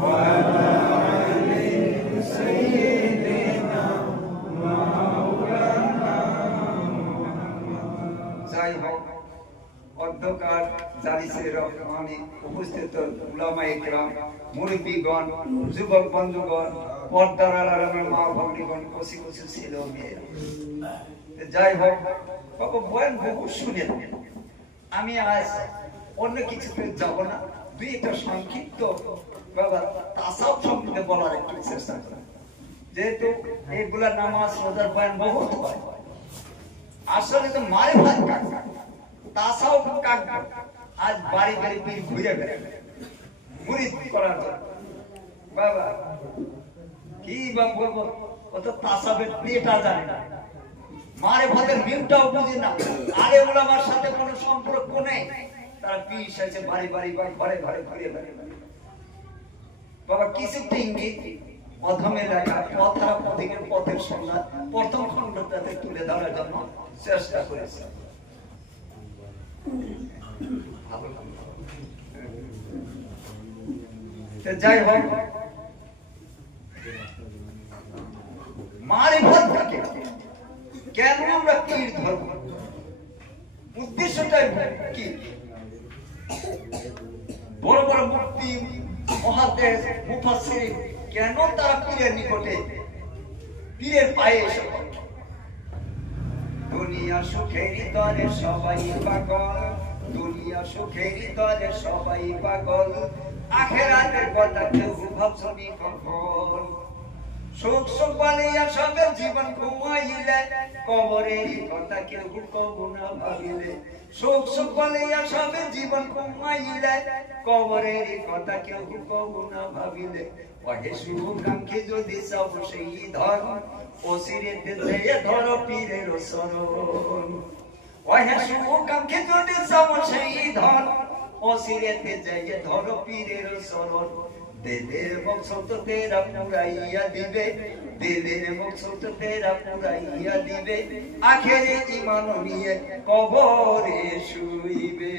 ওয়া আলা আলি সাইয়্যিদিনা মাওলানা। যাই হোক, অধ্যকার জালিসের রহমানি উপস্থিত উলামায়ে কেরাম, মুরব্বিগণ, যুবক বন্ধুগণ, পর্দার আড়ালের মা ভগ্নীগণ, কচি কচি ছেলে মেয়েরা, যাই হোক বাবা বয়ান বহু শুনেন। আমি আজ অন্য কিছুতে যাব না, দুই একটা সংক্ষিপ্ত বাবা তাসাউফ সম্বন্ধে বলার একটু চেষ্টা করি, যেহেতু এইগুলা নামাজ রোজার বয়ান বহুত হয়। আসলে তো মারিফাত কাকা তাসাউফ কাকা আজ বাড়ি বাড়ি পীর ঘুরে বেড়ায় মুরিদ করার জন্য। বাবা কি বা বলবো, ও তো তাসাউফের পেটা জানে না, মারিফাতের মিমটাও বুঝে না, আলে উলামার সাথে কোনো সম্পর্ক নেই, তারা পীর এসেছে বাড়ি বাড়ি ঘরে ঘরে ঘুরে বেড়ায়। বাবা কিছু ইঙ্গিত অধমে লেখা পথা পথিকের পথের সংজ্ঞা প্রথম খণ্ডটাতে তুলে ধরার জন্য চেষ্টা করেছে। যাই হোক, মারিফতটাকে কেন আমরা পীর ধরব, উদ্দেশ্যটাই কি? বড় বড় মুফতি মুহাদ্দিস মুফাসসির কেন তারা পীরের নিকটে পীরের পায়ে এসে দুনিয়া সুখের তরে সবাই পাগল, দুনিয়া সুখের তরে সবাই পাগল, আখিরাতের কথা কেউ ভাবছনি কখন? সুখ সুখ বলিয়া সবে জীবন ঘুমাইলে, কবরের কথা কেউ কব না ভাবিলে। সুখ সুখ বলিয়া সবে জীবন ঘুমাইলে, কবরের কথা কেউ কব না ভাবিলে। ওহে শুভকাঙ্ক্ষী যদি সব সেই ধর, ওসিরেতে যেয়ে ধর পীরের শরণ। ওহে শুভকাঙ্ক্ষী যদি সব সেই ধর, ওসিরেতে যেয়ে ধর পীরের শরণ। দিলের মকসদ তেরা পুরাইয়া দিবে, দিলের মকসদ তেরা পুরাইয়া দিবে, আখেরে ঈমান নিয়ে কবরে শুইবে।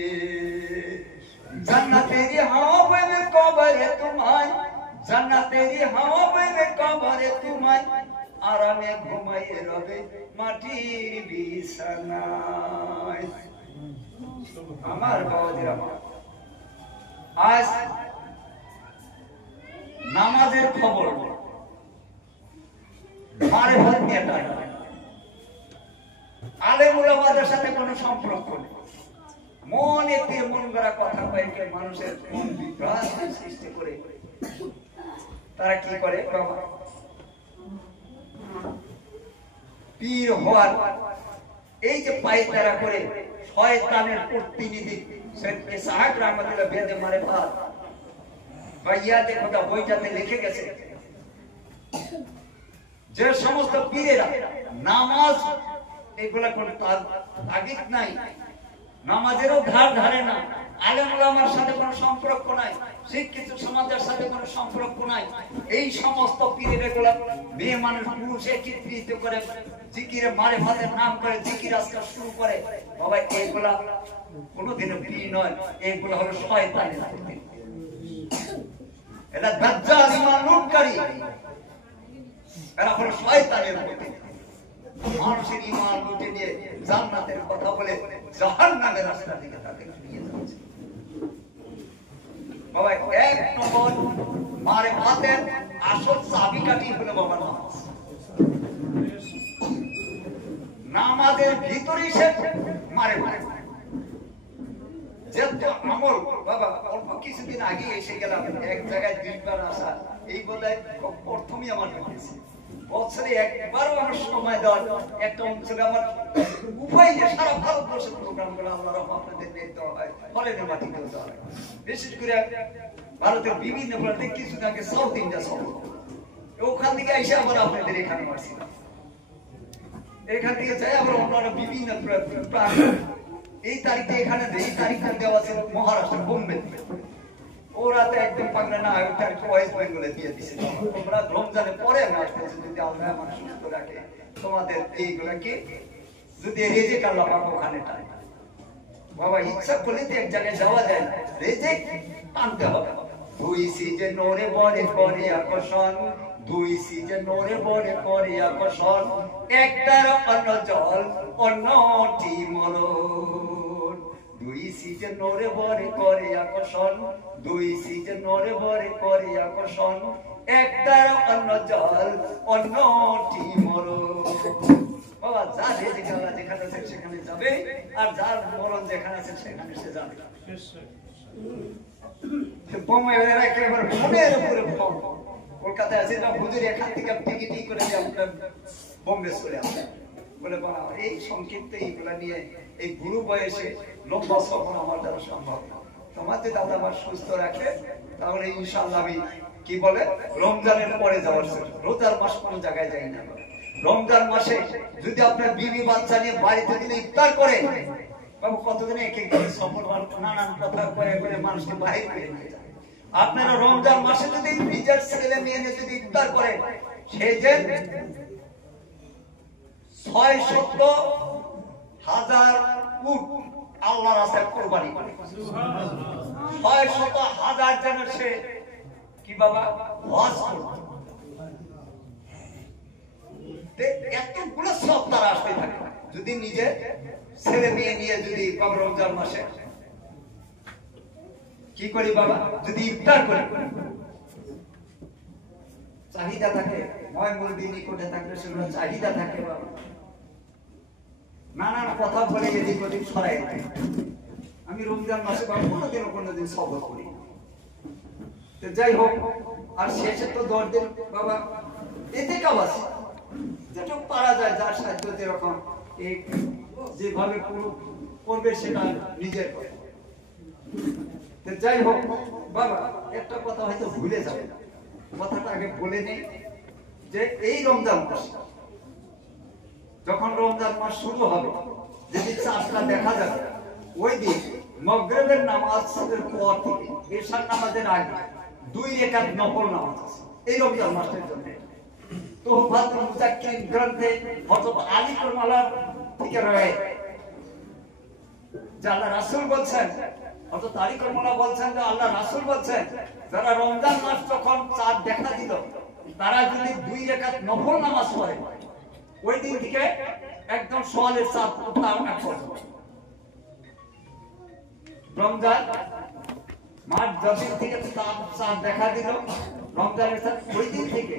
জান্নাতেরি হবে কবরে তোমায়, জান্নাতেরি হবে কবরে তোমায়, আরামে ঘুমাইয়ে রবে মাটির বিছানায়। আমার বাবাজিরা, আজ নামাজের খবর মারিফত নিয়ে আলেম উলামাদের সাথে কোনো সম্পর্ক নেই, মনে তীর মন গড়া কথা কয়েকে মানুষের মন বিভ্রাট সৃষ্টি করে তারা কি করে, পীর হওয়ার এই যে পায়তারা করে শয়তানের প্রতিনিধি শেখ সাহেব রহমাতুল্লাহ বেদে মারে ভাত ভাইয়াতে কথা বইটাতে লিখে গেছে, যে সমস্ত পীরেরা নামাজ এগুলা কোন তাগিদ নাই, নামাজেরও ধার ধারে না, আলেম উলামার সাথে কোনো সম্পর্ক নাই, শিক্ষিত সমাজের সাথে কোনো সম্পর্ক নাই, এই সমস্ত পীরের এগুলা মেয়ে মানুষ পুরুষে চিত্রিত করে জিকিরে মারিফতের নাম করে জিকির আজকাল শুরু করে। বাবা এইগুলা কোনোদিনও পীর নয়, এইগুলা হলো শয়তানের প্রতিনিধি, এরা দাজ্জাল ঈমান লুটকারী, এরা হলো শয়তানের প্রতিনিধি। মানুষের ঈমান লুটে নিয়ে জান্নাতের কথা বলে জাহান্নামের রাস্তা দিকে তাদের নিয়ে যাচ্ছে। বাবা এক নম্বর মারিফতের আসল চাবিকাঠি হলো বাবা নামাজ। নামাজের ভিতরেই সে মারিফত। যেহেতু আমল বাবা অল্প কিছুদিন আগে এসে গেলাম এক জায়গায় দুইবার আসা, এই বোধহয় প্রথমই আমার হয়েছে, বছরে একবারও আমার সময় দেওয়ার একটা অঞ্চলে আমার উপায় নেই। সারা ভারতবর্ষের প্রোগ্রাম গুলো আল্লাহ আপনাদের দেখতে হয়, ফলে নেমাটি করতে হয়। বিশেষ করে ভারতের বিভিন্ন প্রান্তে কিছুদিন আগে সাউথ ইন্ডিয়া সফর, ওখান থেকে এসে আবার আপনাদের এখানে আসছিলাম। এখান থেকে যাই আবার অন্যান্য বিভিন্ন এই তারিখে এখানে এই তারিখটা দেওয়া ছিল মহারাষ্ট্র বোম্বে। ওরা তো একদম পাগলা না ওই তারিখ ওয়েস্ট বেঙ্গলে দিয়ে দিছে। তোমরা রমজানের পরে আমি আসতেছি, যদি আল্লাহ আমার সুস্থ রাখে তোমাদের এইগুলাকে যদি রেজেক আল্লাহ পাক ওখানে টানে। বাবা ইচ্ছা করলে তো এক জায়গায় যাওয়া যায় না, রেজেক টানতে হবে। দুই সিজে নোরে বরে করে আকর্ষণ, দুই সিজে নোরে বরে করে আকর্ষণ, একটার অন্য জল অন্যটি মরণ। দুই সিজে নোরে বরে করে আকর্ষণ, দুই সিজে নোরে বরে করে আকর্ষণ, একটার অন্য জল অন্যটি মরণ। বাবা যা রেজেক আল্লাহ যেখানে আছে সেখানে যাবে, আর যার মরণ যেখানে আছে সেখানে সে যাবে। কলকাতায় আছে না হুজুর এখান থেকে টিকিট করে বোম্বে চলে আসে বলে এই সংক্ষিপ্ত এইগুলা নিয়ে এই বুড়ো বয়সে লম্বা সফর আমার দ্বারা সম্ভব না। তোমার যদি দাদা আমার সুস্থ রাখে তাহলে ইনশাআল্লাহ আমি কি বলে রমজানের পরে যাওয়ার রোজার মাস কোন জায়গায় যাই না। রমজান মাসে যদি আপনার বিবি বাচ্চা নিয়ে বাড়িতে দিলে ইফতার করে বাবু কতদিনে এক এক দিন সফল নানান কথা করে করে মানুষকে বাহির করে নিয়ে যায়। আপনারা রমজান মাসে যদি নিজের ছেলে মেয়ে নিয়ে যদি ইফতার করে সে যে ৬৭০,০০০ উট আল্লাহর রাস্তায় কুরবানি করে। ৬৭০,০০০ জন সে কি বাবা হজ করবে। এতগুলো সব তারা আসতে থাকে যদি নিজে ছেলে মেয়ে নিয়ে যদি রমজান মাসে কি করি বাবা যদি ইফতার করি। চাহিদা থাকে ময় মুরগি নিকটে থাকলে সেগুলো চাহিদা থাকে বাবা। নানান কথা বলে এদিক ওদিক ছড়াই দেয়। আমি রমজান মাসে বাবা কোনোদিন সফর করি। যাই হোক আর শেষে তো 10 দিন বাবা এতে কাজ আছে যেটুকু পারা যায়, যার সাহায্য যেরকম যেভাবে করবে সেটা নিজের করে। যাই হোক বাবা একটা কথা হয়তো ভুলে যাবে, কথাটা আগে বলে নেই যে এই রমজান মাস যখন রমজান মাস শুরু হবে যদি চাঁদটা দেখা যাবে ওই দিন মাগরিবের নামাজের পর থেকে এশার নামাজের আগে 2 রাকাত নফল নামাজ আছে এই রমজান মাসের জন্য। তোহফাতুল মুজাক্কিরিন গ্রন্থে হযরত আলী কারমালার থেকে রয়ে যে আল্লাহ রাসূল বলছেন, হযরত আলী কারমালা বলছেন যে আল্লাহ রাসূল বলছেন যারা রমজান মাস যখন চাঁদ দেখা দিল তারা যদি 2 রাকাত নফল নামাজ পড়ে ওই দিন থেকে একদম সোয়ালের চাঁদ ওঠা পর্যন্ত রমজান মাস যতদিন থেকে চাঁদ দেখা দিল রমজানের ওই দিন থেকে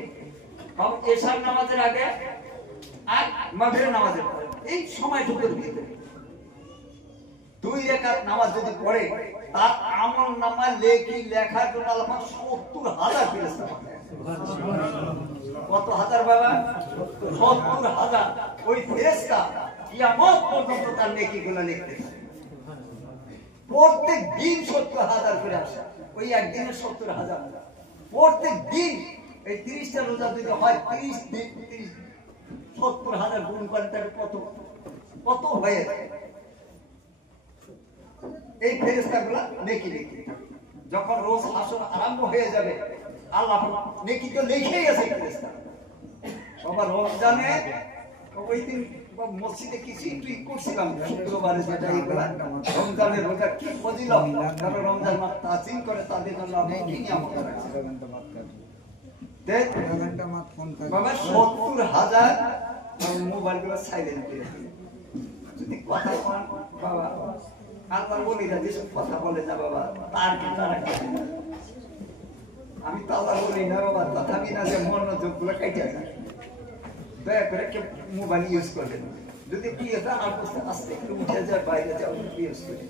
এশার নামাজের আগে আর মাগরিব নামাজের পরে এই সময়টুকুর ভিতরে 2 রাকাত নামাজ যদি পড়ে তার আমল নামা লেখার জন্য আল্লাহ ৭০,০০০ ফেরেশতা পাঠায়। কত হাজার বাবা? ৭০,০০০ ওই ফেরেশতা কিয়ামত পর্যন্ত তার নেকিগুলো লিখতে থাকে। প্রত্যেক দিন ৭০,০০০ করে আসে, ওই একদিনে ৭০,০০০। প্রত্যেক দিন এই 30টা রোজা যদি হয় 30 দিন ৭০,০০০ গুণ করে তাহলে কত হয়ে যায়। এই ফেরেশতাগুলো নেকি লিখতে থাকে। যখন রোজ হাসর আরম্ভ হয়ে যাবে আল্লাহ নেকি তো লিখেই আছে ফেরেশতা। বাবা রমজানে ওই দিন মসজিদে কিছু একটু করছিলাম শুক্রবারে যেটা রমজানের রোজা কি ফজিলত, যারা রমজান মাস তাজিম করে তাদের জন্য নেকি নিয়ামত রাখছে। বাবা ৭০,০০০ মোবাইল গুলো সাইলেন্ট করে যদি কথা বলেন বাবা আল্লাহ বলি না যেসব কথা বলে না বাবা তার কি তারা আমি তো আল্লাহ বলি না বাবা তথাপি না যে মনোযোগ গুলো কেটে যায়। দয়া করে কেউ মোবাইল ইউজ করবেন, যদি কি আস্তে একটু উঠে যায় বাইরে যাও ইউজ করে।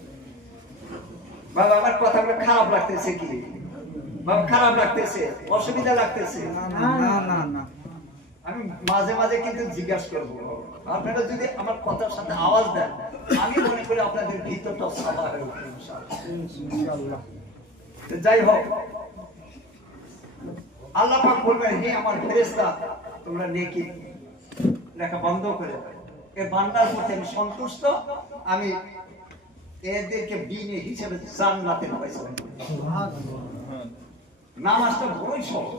বাবা আমার কথাগুলো খারাপ লাগতেছে কি বাবা? খারাপ লাগতেছে, অসুবিধা লাগতেছে? না আমি মাঝে মাঝে কিন্তু জিজ্ঞাসা করবো, আপনারা যদি আমার কথার সাথে আওয়াজ দেন আমি মনে করি আপনাদের ভিতরটা সাদা হয়ে উঠবে ইনশাআল্লাহ। যাই হোক আল্লাহ পাক বলবেন হে আমার ফেরেশতা তোমরা নেকি লেখা বন্ধ করে দাও, এ বান্দার প্রতি আমি সন্তুষ্ট, আমি এদেরকে বিনে হিসেবে জান্নাতের ফয়সালা করব। নামাজটা বড়ই সহজ,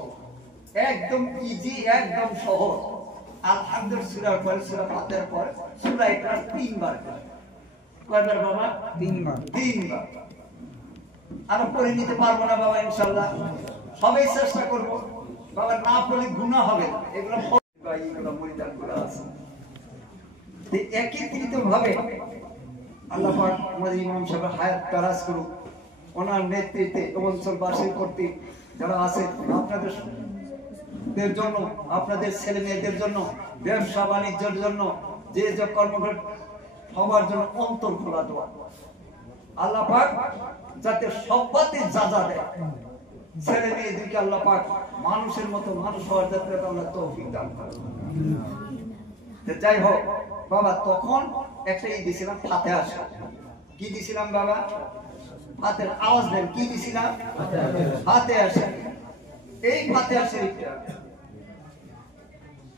একদম ইজি, একদম সহজ। আলহামদুলিল্লাহ সূরার পর সূরা ফাতিহার পর সূরা ইখলাস 3 বার করে। কয়বার বাবা? 3 বার। 3 বার। আর পড়ে নিতে পারবো না বাবা ইনশাআল্লাহ, সবাই চেষ্টা করব বাবা, না পড়লে গুনাহ হবে। এগুলো এইগুলো মরিদান করা আছে। একত্রিত ভাবে আল্লাহ পাক আমাদের ইমাম সাহেবের হায়াত তারাজ করুক, ওনার নেতৃত্বে অঞ্চলবাসীর কর্তৃক যারা আছে আপনাদের জন্য, আপনাদের ছেলে মেয়েদের জন্য, ব্যবসা বাণিজ্যের জন্য, যে যে কর্মকাণ্ড সবার জন্য অন্তর খোলা দোয়া। আল্লাহ পাক যাতে সবাতে যা যা দেয়, ছেলে মেয়েদেরকে আল্লাহ পাক মানুষের মতো মানুষ হওয়ার যাতে আল্লাহ তৌফিক দান করেন। যাই হোক বাবা, তখন একটা দিয়েছিলাম ফাতিহা শরীফ। কি দিয়েছিলাম বাবা? ফাতিহার আওয়াজ দেন, কি দিয়েছিলাম? ফাতিহা শরীফ। এই ফাতিহা শরীফটা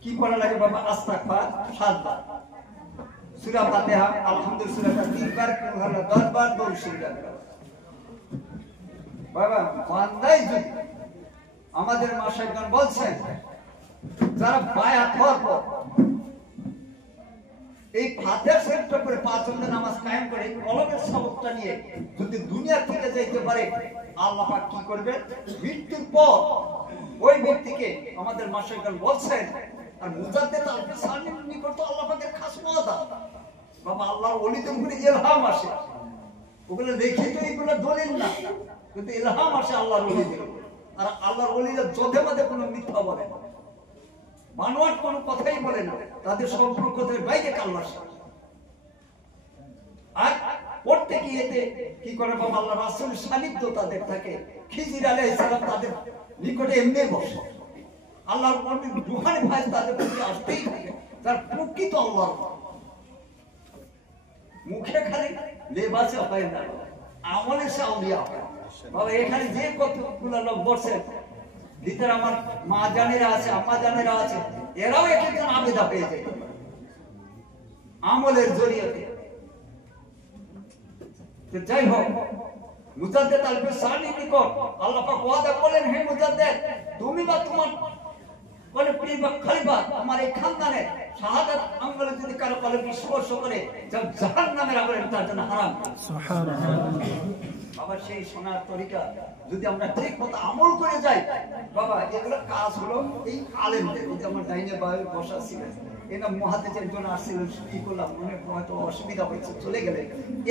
কি পড়া লাগে বাবা? আস্তাগফার 7 বার, সূরা ফাতিহা আলহামদুলিল্লাহ সূরাটা 3 বার, কুরআন 10 বার, দরুদ শরীফ বাবা। বান্দাই যদি আমাদের মাশায়েখগণ বলছেন যারা বায়াত হওয়ার পর এই ফাতিহা শরীফটা পড়ে 5 ওয়াক্ত নামাজ কায়েম করে কলমের সবকটা নিয়ে যদি দুনিয়া থেকে যাইতে পারে, আল্লাহ পাক কি করবে? মৃত্যুর পর ওই ব্যক্তিকে আমাদের মাশায়েখগণ বলছেন, আর মুজাদ্দিদ আল-সানির নিকট তো আল্লাহ পাকের খাস ওয়াদা বাবা, আল্লাহর ওলিদের উপরে ইলহাম আসে, ওগুলো দেখে তো এগুলো দলিল না, কিন্তু ইলহাম আসে আল্লাহর ওলিদের। আর আল্লাহর ওলিরা যথেমতে কোনো মিথ্যা বলে না, মানওয়াট কোনো কথাই বলে না, তাদের সম্পর্কের বাইরে কাল্লার সাথে। আর পড়তে গিয়েতে কি করে বাবা? আল্লাহ রাসূলের সান্নিধ্য তাদের থাকে। খিজির আলাইহিস সালাম তাদের নিকটে এমনি বসে, আল্লাহর নবীর রূহানি ভাই তাদের প্রতি আসতেই থাকে, তার প্রকৃত আল্লাহর মুখে খালি লেবাসে হয় না, আমলে সে আউলিয়া হয় বাবা। এখানে যে কতগুলো লোক বসে, ভিতরে আমার মা জানেরা আছে, আম্মা জানেরা আছে, এরাও এক একজন আবেদা পেয়ে যায় আমলের জরিয়াতে। যাই হোক, মুজাদ্দিদ আল-সানির নিকট আল্লাহ পাক ওয়াদা করেন, হে মুজাদ্দিদ তুমি বা তোমার বলে পীর বা খলিফা আমার এই খানদানে শাহাদাত আঙ্গুলে যদি কারো কলবে স্পর্শ করে, যা জাহান্নামের আগুনে তার জন্য হারাম। সুবহানাল্লাহ বাবা, সেই সোনার তরিকা যদি আমরা ঠিক মতো আমল করে যাই বাবা, এগুলো কাজ হলো এই আলেমদের। যদি আমার ডাইনে বায়ে বসা ছিলেন, এটা মুহাদ্দিসের জন্য আসছিলেন, কি করলাম মনে হয়তো অসুবিধা হয়েছে, চলে গেলে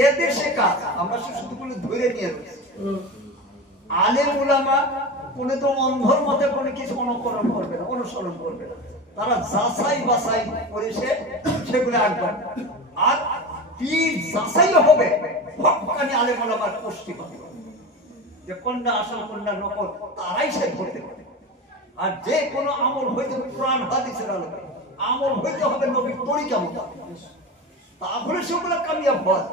এদের সে কাজ আমরা শুধু করে ধরে নিয়ে রয়েছি। আলেম উলামা কোনো তো অন্ধর মতে কোনো কিছু অনুকরণ করবে না, অনুসরণ করবে না, তারা যাচাই বাছাই করে সেগুলো আঁকবেন। আর পীর যাচাই হবে হক্কানি আলেম উলামার পুষ্টি পাবে, যে কোনটা আসল কোনটা নকল তারাই সে ধরতে পারে। আর যে কোনো আমল হইতে কোরআন হাদিসের আলোকে আমল হইতে হবে নবীর তরিকা মতো, তাহলে সেগুলো কামিয়াব হয়।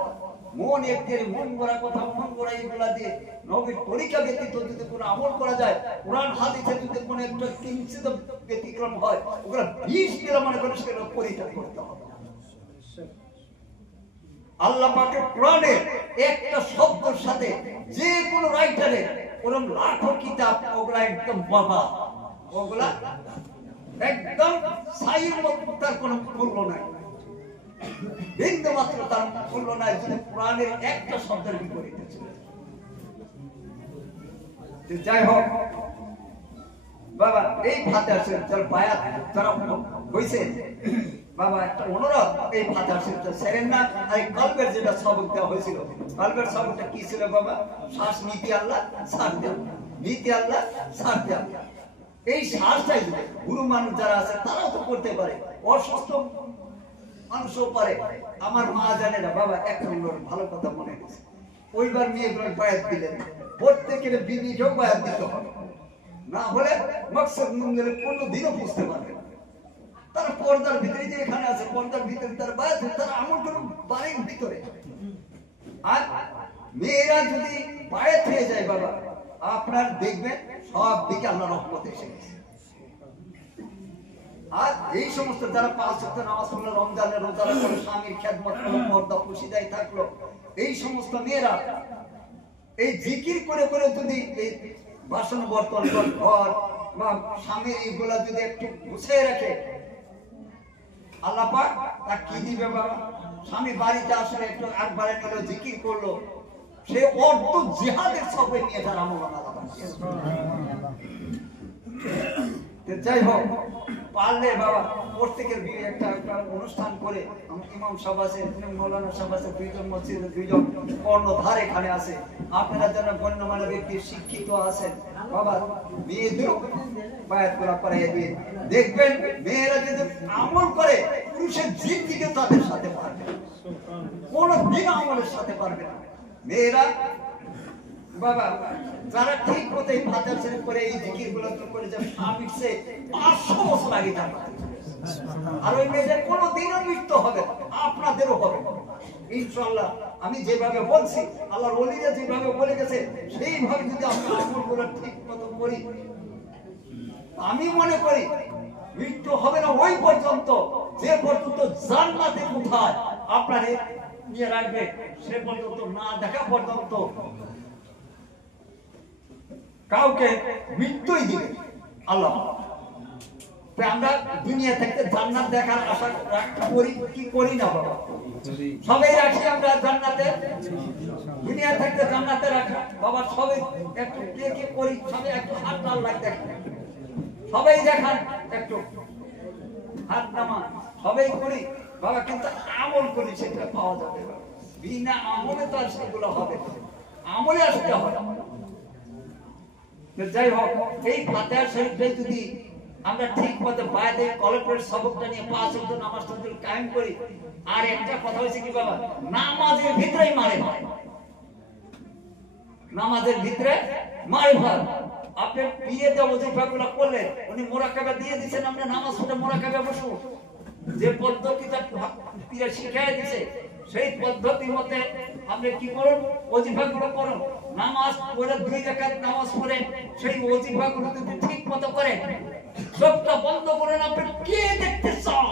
মন এর মন গড়া কথা, মন গড়া এগুলা দিয়ে নবীর তরিকা ব্যতীত যদি কোনো আমল করা যায়, কোরআন হাদিসে যদি কোনো একটা কিঞ্চিত ব্যতিক্রম হয়, ওগুলো 20 কিলো মনে করে সেগুলো পরিত্যাগ করতে হবে। আল্লাহ পাকের কোরআনে একটা শব্দের সাথে যে কোনো রাইটারের ওরকম লাখো কিতাব, ওগুলা একদম বাবা, ওগুলা একদম সাইয়ের মতো, তার কোনো মূল্য নাই, বিন্দু মাত্র তার মূল্য নাই যদি কোরআনের একটা শব্দের বিপরীতে চলে। যাই হোক বাবা, এই ফাতিহা শরীফ যারা বায়াত যারা হইছে বাবা, একটা অনুরোধ, এই ফাতিহা শরীফটা ছেড়েন না। আর কলবের যেটা সবক দেওয়া হয়েছিল, কলবের সবকটা কি ছিল বাবা? শ্বাস নিতে আল্লাহ, ছাড় দেওয়া, নিতে আল্লাহ, ছাড় দেওয়া। এই শ্বাসটাই গুরু মানুষ যারা আছে তারাও তো করতে পারে, অসুস্থ মানুষও পারে। আমার মা জানে না বাবা, এক নম্বর ভালো কথা মনে হয়েছে, ওইবার মেয়েগুলোর বায়াত দিলেন, প্রত্যেকের বিবিকেও বায়াত দিতে হবে, না হলে মকসদ মঙ্গলে কোনোদিনও বুঝতে পারবে না। তার পর্দার ভিতরে যে এখানে আছে, পর্দার ভিতরে তার বায়াত, তার আমল কোনো বাড়ির ভিতরে। আর মেয়েরা যদি বায়াত হয়ে যায় বাবা, আপনার দেখবেন সব দিকে আল্লাহ রহমত এসে গেছে। আর এই সমস্ত যারা 5 ওয়াক্ত নামাজ পড়লো, রমজানের রোজা রাখলো, স্বামীর খেদমত করলো, পর্দা পুশিদায় থাকলো, এই সমস্ত মেয়েরা এই জিকির করে করে যদি এই বাসন বর্তন ঘর বা স্বামীর এইগুলা যদি একটু গুছিয়ে রাখে, আল্লাহ পাক তার কি দিবে বাবা? স্বামী বাড়িতে আসলে একটু একবারে নিল, জিকির করলো, সে অর্ধ জিহাদের সবে নিয়ে তার আমল আল্লাহ পাচ্ছে। যাই হোক, পারলে বাবা প্রত্যেকের একটা অনুষ্ঠান করে ইমাম সাহেব আছে, মৌলানা সাহেব আছে, 2 জন মসজিদে 2 জন কর্ণধার এখানে আছে, আপনারা যারা গণ্যমান্য ব্যক্তি শিক্ষিত আছেন বাবা, মেয়েদের বায়াত করাইয়া দিয়ে দেখবেন মেয়েরা যদি আমল করে পুরুষের জিন্দিগি তাদের সাথে পারবে, কোনদিন আমলের সাথে পারবে না। মেয়েরা বাবা যারা ঠিক মতো এই ফাতিহা শরীফ করে এই জিকিরগুলো করে যে স্বামীর সে 500 বছর আগে জান্নাত, আর ওই মেয়েদের কোনোদিনও মৃত্যু হবে না, আপনাদেরও হবে ইনশাআল্লাহ। আমি যেভাবে বলছি, আল্লাহর ওলিরা যেভাবে বলে গেছে সেইভাবে যদি আমরা আমলগুলো ঠিক মতো করি, আমি মনে করি মৃত্যু হবে না ওই পর্যন্ত যে পর্যন্ত জান্নাতে কোথায় আপনারে নিয়ে রাখবে, সে পর্যন্ত না দেখা পর্যন্ত কাউকে মৃত্যুই দিবে আল্লাহ। আমরা দুনিয়া থেকে জান্নাত দেখার আশা করি কি করি না বাবা? সবাই রাখি আমরা জান্নাতে, দুনিয়া থেকে জান্নাতে রাখা বাবা, সবাই একটু কে করি, সবাই একটু হাত নাল লাগ দেখেন, সবাই দেখান একটু হাত নামা, সবাই করি বাবা, কিন্তু আমল করি সেটা পাওয়া যাবে। বিনা আমলে তো আর সেগুলো হবে, আমলে আসতে হবে। যাই হোক, এই ফাতিহা শরীফটাই যদি আমরা ঠিক মতো বাইরে কলেক্টরের সবকটা নিয়ে 5 ওয়াক্ত নামাজটা যদি কায়েম করি, আর একটা কথা হচ্ছে কি বাবা, নামাজের ভিতরেই মারে ভাই, নামাজের ভিতরে মারে ভাই। আপনি বিয়েতে ওজিফাগুলো করলেন, উনি মুরাকাবা দিয়ে দিয়েছেন, আপনি নামাজ পড়ে মুরাকাবা বসুন, যে পদ্ধতিটা পীর শিখিয়ে দিয়েছে সেই পদ্ধতির মধ্যে আপনি কি করুন, ওজিফাগুলো করুন, নামাজ পড়ে 2 রাকাত নামাজ পড়ে সেই ওজিফাগুলো যদি ঠিক মতো করে, চোখটা বন্ধ করেন, আপনি কে দেখতে চান?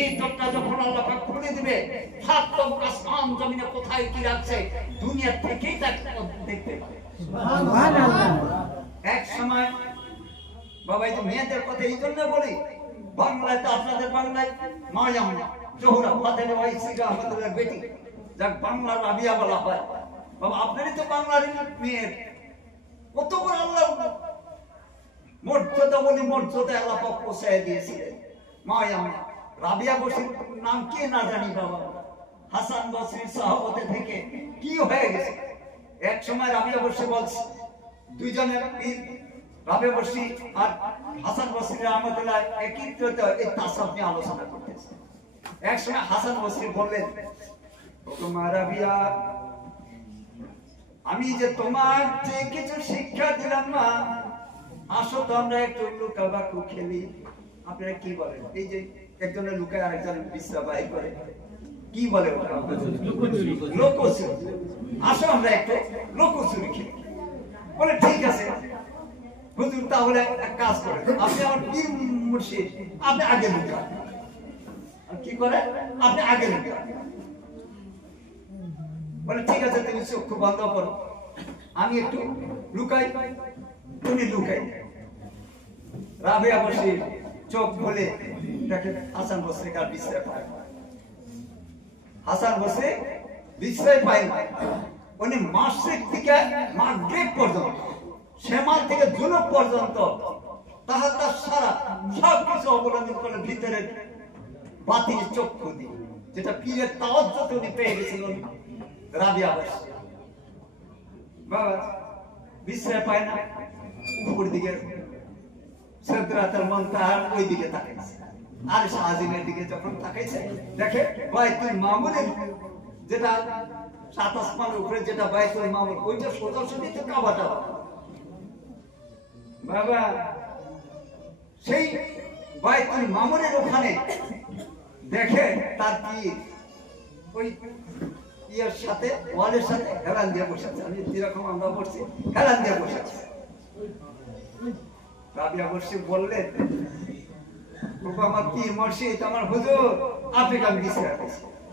এই চোখটা যখন আল্লাহ পাক খুলে দিবে, 7 আসমান জমিনে কোথায় কি রাখছে দুনিয়া থেকেই তা দেখতে পাবে। সুবহানাল্লাহ। এক সময় বাবা, এই যে মেয়েদের কথা এই জন্য বলি, বাংলায় তো আপনাদের বাংলায় মারিয়াম জোহরা ফাতেমা ওয়াইসিকা আমাদের বেটি, যাক বাংলার রাবিয়া বলা হয় বাবা, আপনারই তো বাংলার মেয়ে, কত বড় আল্লাহ মর্যাদা বলি, মর্যাদা আল্লাহ পাক পৌঁছায় দিয়েছিলেন। মারিয়াম রাবিয়া বসির নাম কে না জানি বাবা, হাসান বসরির সাহাবতে থেকে কি হয়ে গেছে। এক সময় রাবিয়া বসে বলছে, 2 জনের পীর রাবিয়া বসরি আর হাসান বসরি রাহমাতুল্লাহ একত্রিত এই তাসাউফ নিয়ে আলোচনা করতেছে। এক সময় হাসান বসরি বললেন, ও রাবিয়া, আমি যে তোমাকে কিছু শিক্ষা দিলাম না, আসো তো আমরা একটু লুকাবাকু খেলি। আপনারা কি বলেন? এই যে একজনের লুকায় আরেকজনের বিশ্রা বাই করে, কি বলে ওটা? লোকচুরি। আসো আমরা একটু লোকচুরি খেলি। বলে ঠিক আছে হুজুর, তাহলে এক কাজ করে, আপনি আমার পীর মুর্শিদ, আপনি আগে লুকান। কি করে? আপনি আগে লুকান। বলে ঠিক আছে, তুমি চক্ষু বন্ধ করো, আমি একটু লুকাই। তুমি লুকাই। রাবিয়া বসরি চোখ খুলে দেখে হাসান বসরি কার বিশ্রায় পায়। হাসান বসরি বিশ্রায় পায় না। উনি মাসরিক থেকে মাগরিব পর্যন্ত, সেমাল থেকে জুনুব পর্যন্ত তাহাজ্জুদ সারা সবকিছু অবলম্বন করে ভিতরে বাতিল চক্ষু দিয়ে, যেটা পীরের তাওয়াজ্জুদ উনি পেয়ে গেছিলেন। রাবিয়া বসরি বাবা বিশ্রায় পায় না, উপর দিকে সিদরাতুল মুনতাহার ওই দিকে তাকাইছে, আর শাহজিমের দিকে যখন তাকাইছে দেখে বাইতুল মামুরের, যেটা 7 আসমানের উপরে যেটা বাইতুল মামুর, ওইটা সোজাসুজি তো কাবাটা বাবা। সেই বাইতুল মামুরের ওখানে দেখে তার কি ওই ইয়ের সাথে ওয়ালের সাথে হেলান দিয়ে বসে আছে। আমি যেরকম আমরা বসছি হেলান দিয়ে বসে আছি। রাবিয়া মুর্শিদ বললেন, আমার পীর মুর্শিদ, আমার হুজুর, আপনাকে আমি দিচ্ছি,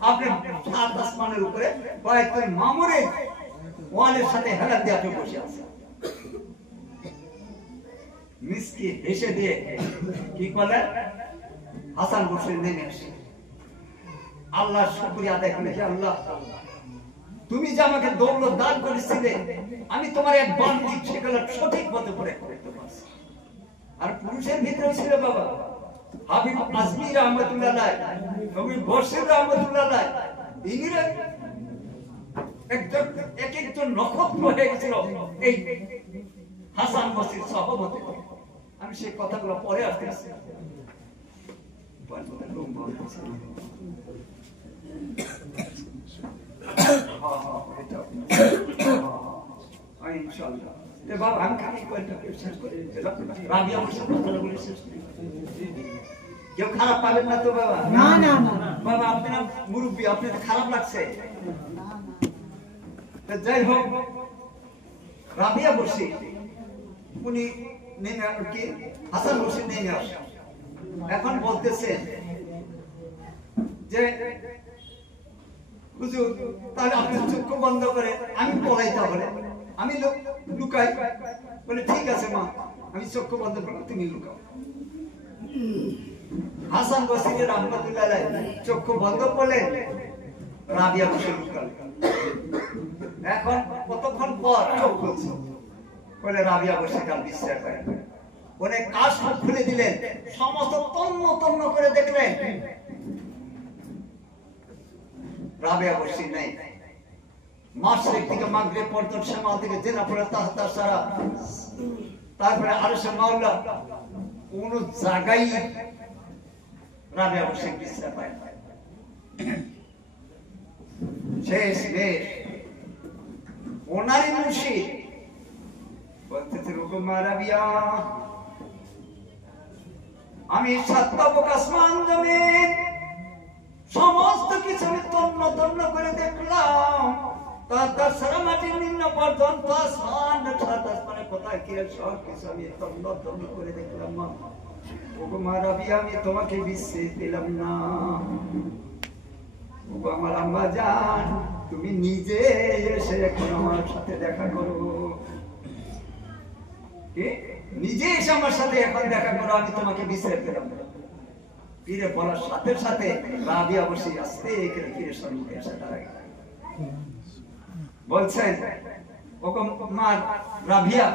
আপনি সাত আসমানের উপরে কয়েকজন মামুরে ওয়ালের সাথে হেলান দিয়ে আপনি বসে আছেন। মিসকি হেসে দিয়ে কি করলেন, হাসান মুর্শিদ নেমে আসে আল্লাহর শুকরিয়া আদায় করে, আল্লাহ তুমি যে আমাকে দৌলত দান করেছিলে, আমি তোমার এক বান্দি সেগুলো সঠিক মতো করে করতে পারছি। আর পুরুষের ভিতরে ছিল বাবা হাবিব আজমি রহমতুল্লাহ আলাইহি, নবী বশির রহমতুল্লাহ আলাইহি, ইনিরা এক একজন নক্ষত্র হয়ে গেছিল এই হাসান বসির সহমতে। আমি সেই কথাগুলো পরে আসতেছি। কেউ খারাপ পাবেন না তো বাবা? না না বাবা, আপনার মুরব্বী, আপনার খারাপ লাগছে? যাই হোক, রাবিয়া বসে উনি নেমে কি হাসান বসে নেমে আসে। এখন বলতেছে যে হুজুর, তাহলে আপনি চক্ষু বন্ধ করে আমি পলাই, তাহলে আমি লুকাই। বলে ঠিক আছে মা, আমি চক্ষু বন্ধ করবো, তুমি লুকাও। হাসান বসরি রহমতুল্লাহ আলাইহি চক্ষু বন্ধ করলেন, রাবিয়া বসে লুকালেন। এখন কতক্ষণ পর চোখ খুলছে, বলে রাবিয়া বসে কাল বিশ্রাম করেন। অনেক কাজ খুলে দিলেন, সমস্ত তন্ন তন্ন করে দেখলেন রাবিয়া বসে নেই। মাশরিক থেকে মাগরিব পর্যন্ত, শামাল থেকে জেনা পড়ে তাহতা সারা, তারপরে আরশে মাওলা, কোন জায়গায় রাবিয়া বসে বিশ্রাম পায়। শেষ বেশ ওনারই মুর্শিদ বলতেছে, রাবিয়া, আমি সাতটাবক আসমান জমিন সমস্ত কিছু আমি তন্ন তন্ন করে দেখলাম, তার সারা মাটির নিম্ন পর্যন্ত আসমান, সাত আসমানে কোথায় কি সব কিছু আমি তন্ন তন্ন করে দেখলাম। মা রাবিয়া, আমি তোমাকে বিশ্বাস দিলাম না। আমার আম্মা জান, তুমি নিজে এসে এখন আমার সাথে দেখা করো, নিজে এসে আমার সাথে এখন দেখা করো, আমি তোমাকে বিশ্বাস দিলাম না। ফিরে বলার সাথে সাথে রাবিয়া বসে আস্তে করে ফিরে সম্মুখে এসে দাঁড়ায়। বলছেন, ওগো মা রাবিয়া,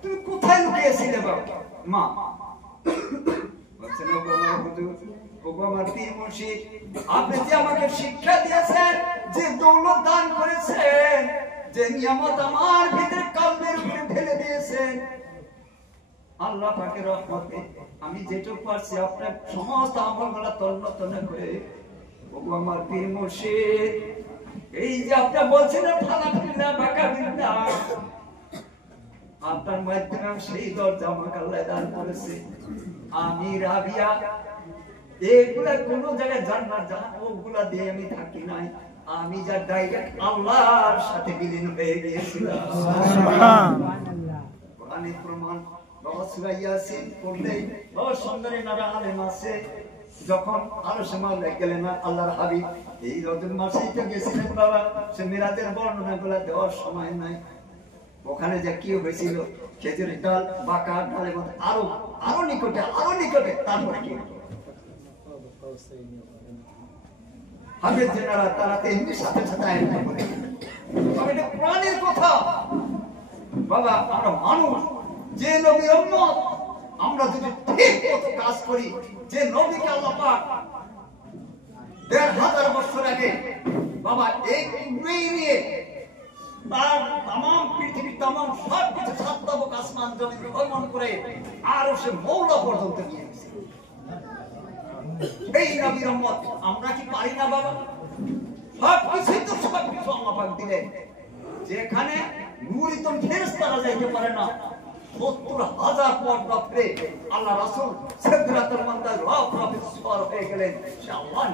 তুমি কোথায় লুকিয়েছিলে বাবা? মা বলছেন, ওগো মা হুজুর, ওগো আমার পীর মুর্শিদ, আপনি যে আমাকে শিক্ষা দিয়েছেন, যে দৌলত দান করেছেন, যে নিয়ামত আমার ভিতরে কলবের উপরে ঢেলে দিয়েছেন, আল্লাহ পাকের রহমতে আমি যেটুকু পারছি আপনার সমস্ত আমলগুলো তন্ন তন্ন করে, ওগো আমার পীর মুর্শিদ, এই যে আপনি বলছেন ফালা ফিল্লা বাঁকা বিল্লা, আপনার মাধ্যমে সেই দরজা আমাকে আল্লাহ দান করেছে। আমি রাবিয়া এগুলা কোন জায়গায় জান্নাত জাহান্নাম ওগুলা দিয়ে আমি থাকি নাই, আমি যা ডাইরেক্ট আল্লাহর সাথে বিলীন হয়ে গিয়েছিলাম। সুবহানাল্লাহ। কোরআনের প্রমাণ বাবা সূরা ইয়াসিন পড়লেই বাবা সুন্দরী নারা আলেম আছে, যখন আরশে মাওলা গেলেন আল্লাহর হাবিব, এই রজব মাসেই তো গেছিলেন বাবা, সে মিরাজের বর্ণনাগুলো দেওয়ার সময় নাই। ওখানে যে কি হয়েছিল, খেজুরের ডাল বাঁকা ডালের মধ্যে আরো নিকটে তারপরে কি হাবিব জেনারা তারা তেমনি সাথে সাথে আইনটা করে। তবে এটা কোরআনের কথা বাবা। আমরা মানুষ, যে নবীর উম্মত, আমরা যদি ঠিক মতো কাজ করি, যে নবীকে আল্লাহ পাক ১৫০০ বছর আগে বাবা এই নিয়ে তার তামাম পৃথিবী, তামাম সব কিছু সাতটাবক আসমান জমিন ভ্রমণ করে আর সে মৌলা পর্যন্ত নিয়ে গেছে এই নবীর উম্মত। আমরা কি পারি না বাবা? সবকিছু আল্লাহ পাক দিলেন। যেখানে নূরিতম ফেরেশতারা যাইতে পারে না, 70,000 পর্দা পেয়ে আল্লাহ রাসূল সিদরাতুল মুনতাহার প্রফেসর হয়ে গেলেন। সে আল্লাহ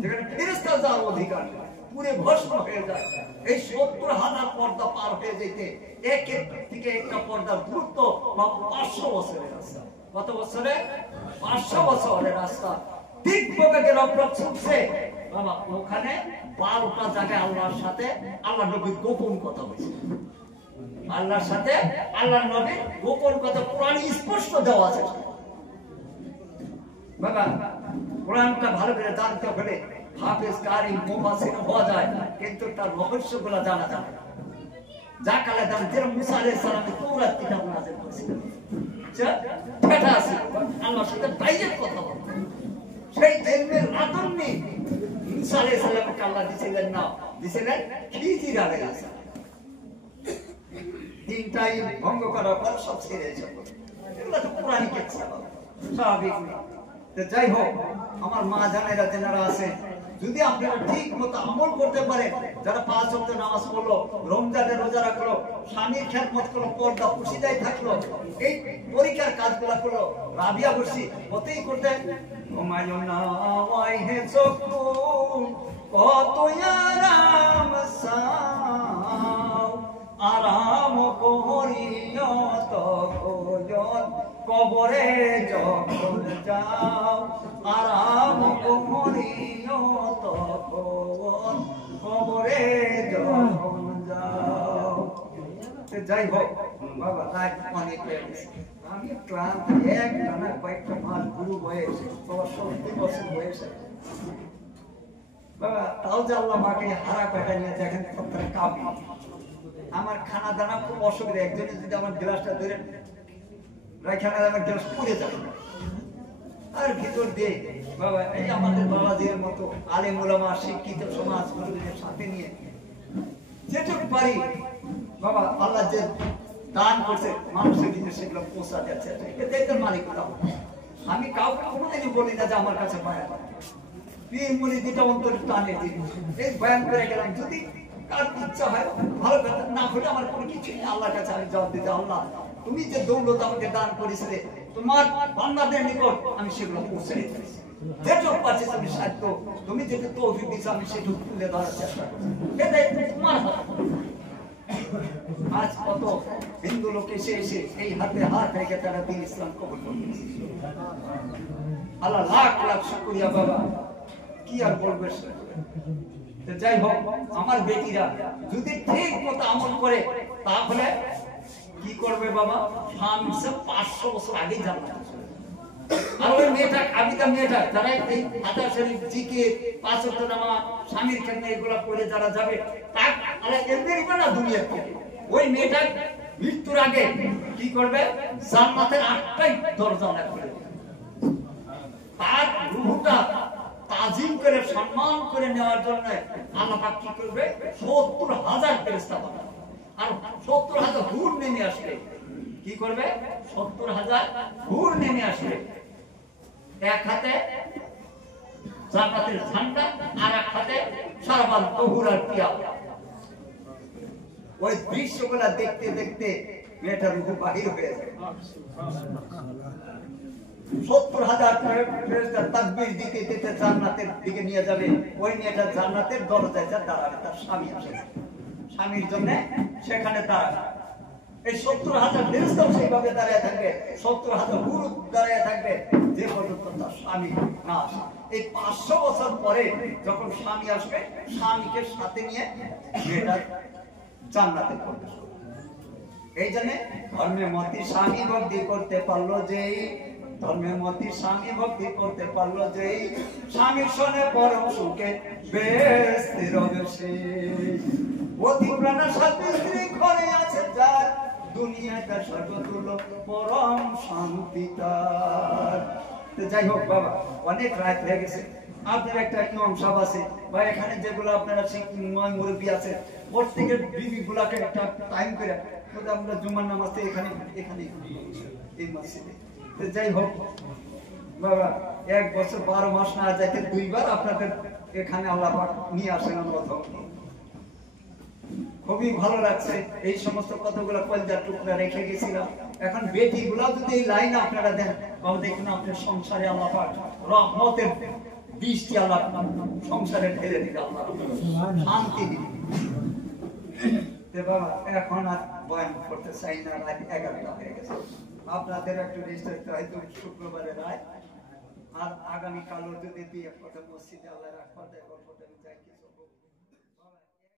যেখানে ফেরেশতা যাওয়ার অধিকার পুরে ভস্ম হয়ে যায়। এই 70,000 পর্দা পার হয়ে যেতে এক থেকে একটা পর্দার দূরত্ব 500 বছরের রাস্তা। কত বছরে? 500 বছরের রাস্তা। দিগ্বিবেকের অপরাধ ছুটছে বাবা। ওখানে 12টা জায়গায় আল্লাহর সাথে আল্লাহ নবীর গোপন কথা হয়েছে। আল্লাহর সাথে আল্লাহর নবীর গোপন কথা কোরআনে স্পষ্ট দেওয়া আছে বাবা। কোরআনটা ভালো করে জানতে হলে হাফেজ কারি মুফাসসির হওয়া যায়, কিন্তু তার রহস্যগুলো জানা যাবে না। যা কালে দাম যেরকম মুসা আলাইহিস সালামের তাওরাত কিতাব নাযিল করেছিলেন, সেটা আছে আল্লাহর সাথে ডাইরেক্ট কথা বলে। সেই জন্মের রাতন্নি মুসা আলাইহিস সালামকে আল্লাহ দিছিলেন না, দিছিলেন খিজির আলাইহিস সালাম। তিনটাই ভঙ্গ করার পর সব ছেড়ে যাবে। এগুলো তো কোরআনিক কিতাব, স্বাভাবিক না। তো যাই হোক, আমার মা জানেরা যারা আছে, যদি আপনারা ঠিক মতো আমল করতে পারেন, যারা 5 ওয়াক্ত নামাজ পড়লো, রমজানের রোজা রাখলো, স্বামীর খেদমত করলো, পর্দা পুশিদায় থাকলো, এই পরীক্ষার কাজগুলো করলো, রাবিয়া বসি হতেই করতে হুমায়ুন নাওয়াই হে চক্ষু কত আরাম সাও আরাম করিও তখন কবরে যখন যাও, আরাম করিও তখন কবরে যখন যাও। যাই হোক বাবা, রাত অনেক হয়ে গেছে, আমি ক্লান্ত, এক টানা কয়েকটা মাস গুরু বয়সে, বাবা 70 বছর বয়সে বাবা। তাও যে আল্লাহ মাকে হারা কাটা নিয়ে দেখেন সপ্তাহে কাবি। আমার খানা দানা খুব অসুবিধা, একজনে যদি আমার গ্লাসটা ধরে রাখানা আমার গ্লাস পড়ে যাবে আর ভিতর দিয়ে বাবা। এই আমাদের বাবাদের মতো আলেম ওলামা শিক্ষিত সমাজ গুলোকে সাথে নিয়ে যেটুকু পারি বাবা, আল্লাহ যে দান করছে মানুষের দিকে সেগুলো পৌঁছা যাচ্ছে, এদের মালিক দাও। আমি কাউকে কোনোদিনই বলি না যে আমার কাছে বয়ান পীর মুরিদ যেটা অন্তরে টানে দিন, এই বয়ান করে গেলাম। যদি কার ইচ্ছা হয় ভালো কথা, না হলে আমার কোনো কিছু নেই। আল্লাহর কাছে আমি জবাব দিতে, আল্লাহ তুমি যে দৌলত আমাকে দান করেছিলে, তোমার বান্দাদের নিকট আমি সেগুলো পৌঁছে দিয়েছি। যেটুকু পাচ্ছি তুমি সাধ্য, তুমি যেটা তৌফিক দিয়েছো আমি সেটুকু তুলে ধরার চেষ্টা করছি। এটা তোমার হাত। আজ কত হিন্দু লোক এসে এসে এই হাতে হাত রেখে তারা দিন ইসলাম কবুল করছে। আল্লাহ লাখ লাখ শুকরিয়া বাবা, কি আর বলবে। যাই হোক, আমার বেটিরা যদি ঠিক মতো আমল করে তাহলে কি করবে বাবা, স্বামী 500 বছর আগেই জান্নাতে চলে যাবে। আর ওই মেয়েটা আবিদা মেয়েটা যারা এই হাদিস শরীফ জিকির 5 ওয়াক্ত নামাজ স্বামীর খেদমত এগুলো করে যারা যাবে, তার আল্লাহ এমনি করে না দুনিয়া থেকে ওই মেয়েটা মৃত্যুর আগে কি করবে, জান্নাতের 8টাই দরজা অনেক করে তার রূহটা তাজিম করে সম্মান করে নেওয়ার জন্য আল্লাহ পাক কি করবে, 70,000 ফেরেশতা পাঠাবে। আর 70,000 হুর নেমে আসবে। কি করবে, 70,000 হুর নেমে আসবে। এক হাতে জান্নাতের ঝান্ডা, আর এক হাতে সারাবান তহুর আর পিয়া। ওই দৃশ্যগুলো দেখতে দেখতে মেয়েটার রূহ বাহির হয়ে যায়। 70,000 ফেরেশতা তাকবীর দিতে দিতে জান্নাতের দিকে নিয়ে যাবে। ওই মেয়েটা জান্নাতের দরজায় যা দাঁড়াবে, তার স্বামী আসে, স্বামীর জন্য সেখানে দাঁড়াবে। এই 70,000 ফেরেশতাও সেইভাবে দাঁড়িয়ে থাকবে, 70,000 হুর দাঁড়িয়ে থাকবে, যে পর্যন্ত তার স্বামী না আসে। এই 500 বছর পরে যখন স্বামী আসবে, স্বামীকে সাথে নিয়ে মেয়েটা জান্নাতে প্রবেশ করবে। এই জন্য ধর্মে মতি স্বামী ভক্তি করতে পারলো যেই, ধর্মে মতি স্বামী ভক্তি করতে পারলো যেই, স্বামীর শোনে পরম সুখে বেশ স্থির বেশি। অতি প্রাণ সাথে স্ত্রী ঘরে আছে যার, দুনিয়াটা সর্বতুল্য পরম শান্তি তার। যাই হোক বাবা, অনেক রাত হয়ে গেছে। আপনার একটা ইমাম সাহেব আছে বা এখানে যেগুলো আপনারা মুরব্বী আছে, প্রত্যেকের বিবি গুলাকে একটা টাইম করে আমরা জুমার নামাজে এখানে এখানে এই মসজিদে। যাই হোক বাবা, 1 বছর 12 মাস না যাইতে 2 বার আপনাদের এখানে আল্লাহ পাক নিয়ে আসেন। আমরা খুবই ভালো লাগছে এই সমস্ত কতগুলো কলজার টুকরা রেখে গেছিলাম। এখন বেটি গুলা যদি এই লাইন আপনারা দেন তাহলে দেখুন আপনার সংসারে আল্লাহ পাক রহমতের বৃষ্টি আল্লাহ সংসারে ঢেলে দিবে, আল্লাহ শান্তি দিবে। বাবা এখন আর বয়ান করতে চাই না, রাত 11টা হয়ে গেছে। আপনাদের একটু রেস্ট হইতে হয়তো শুক্রবারে রাত, আর আগামীকালও যদি 2-1 কথা মসজিদে আল্লাহ রাখবার দেয়।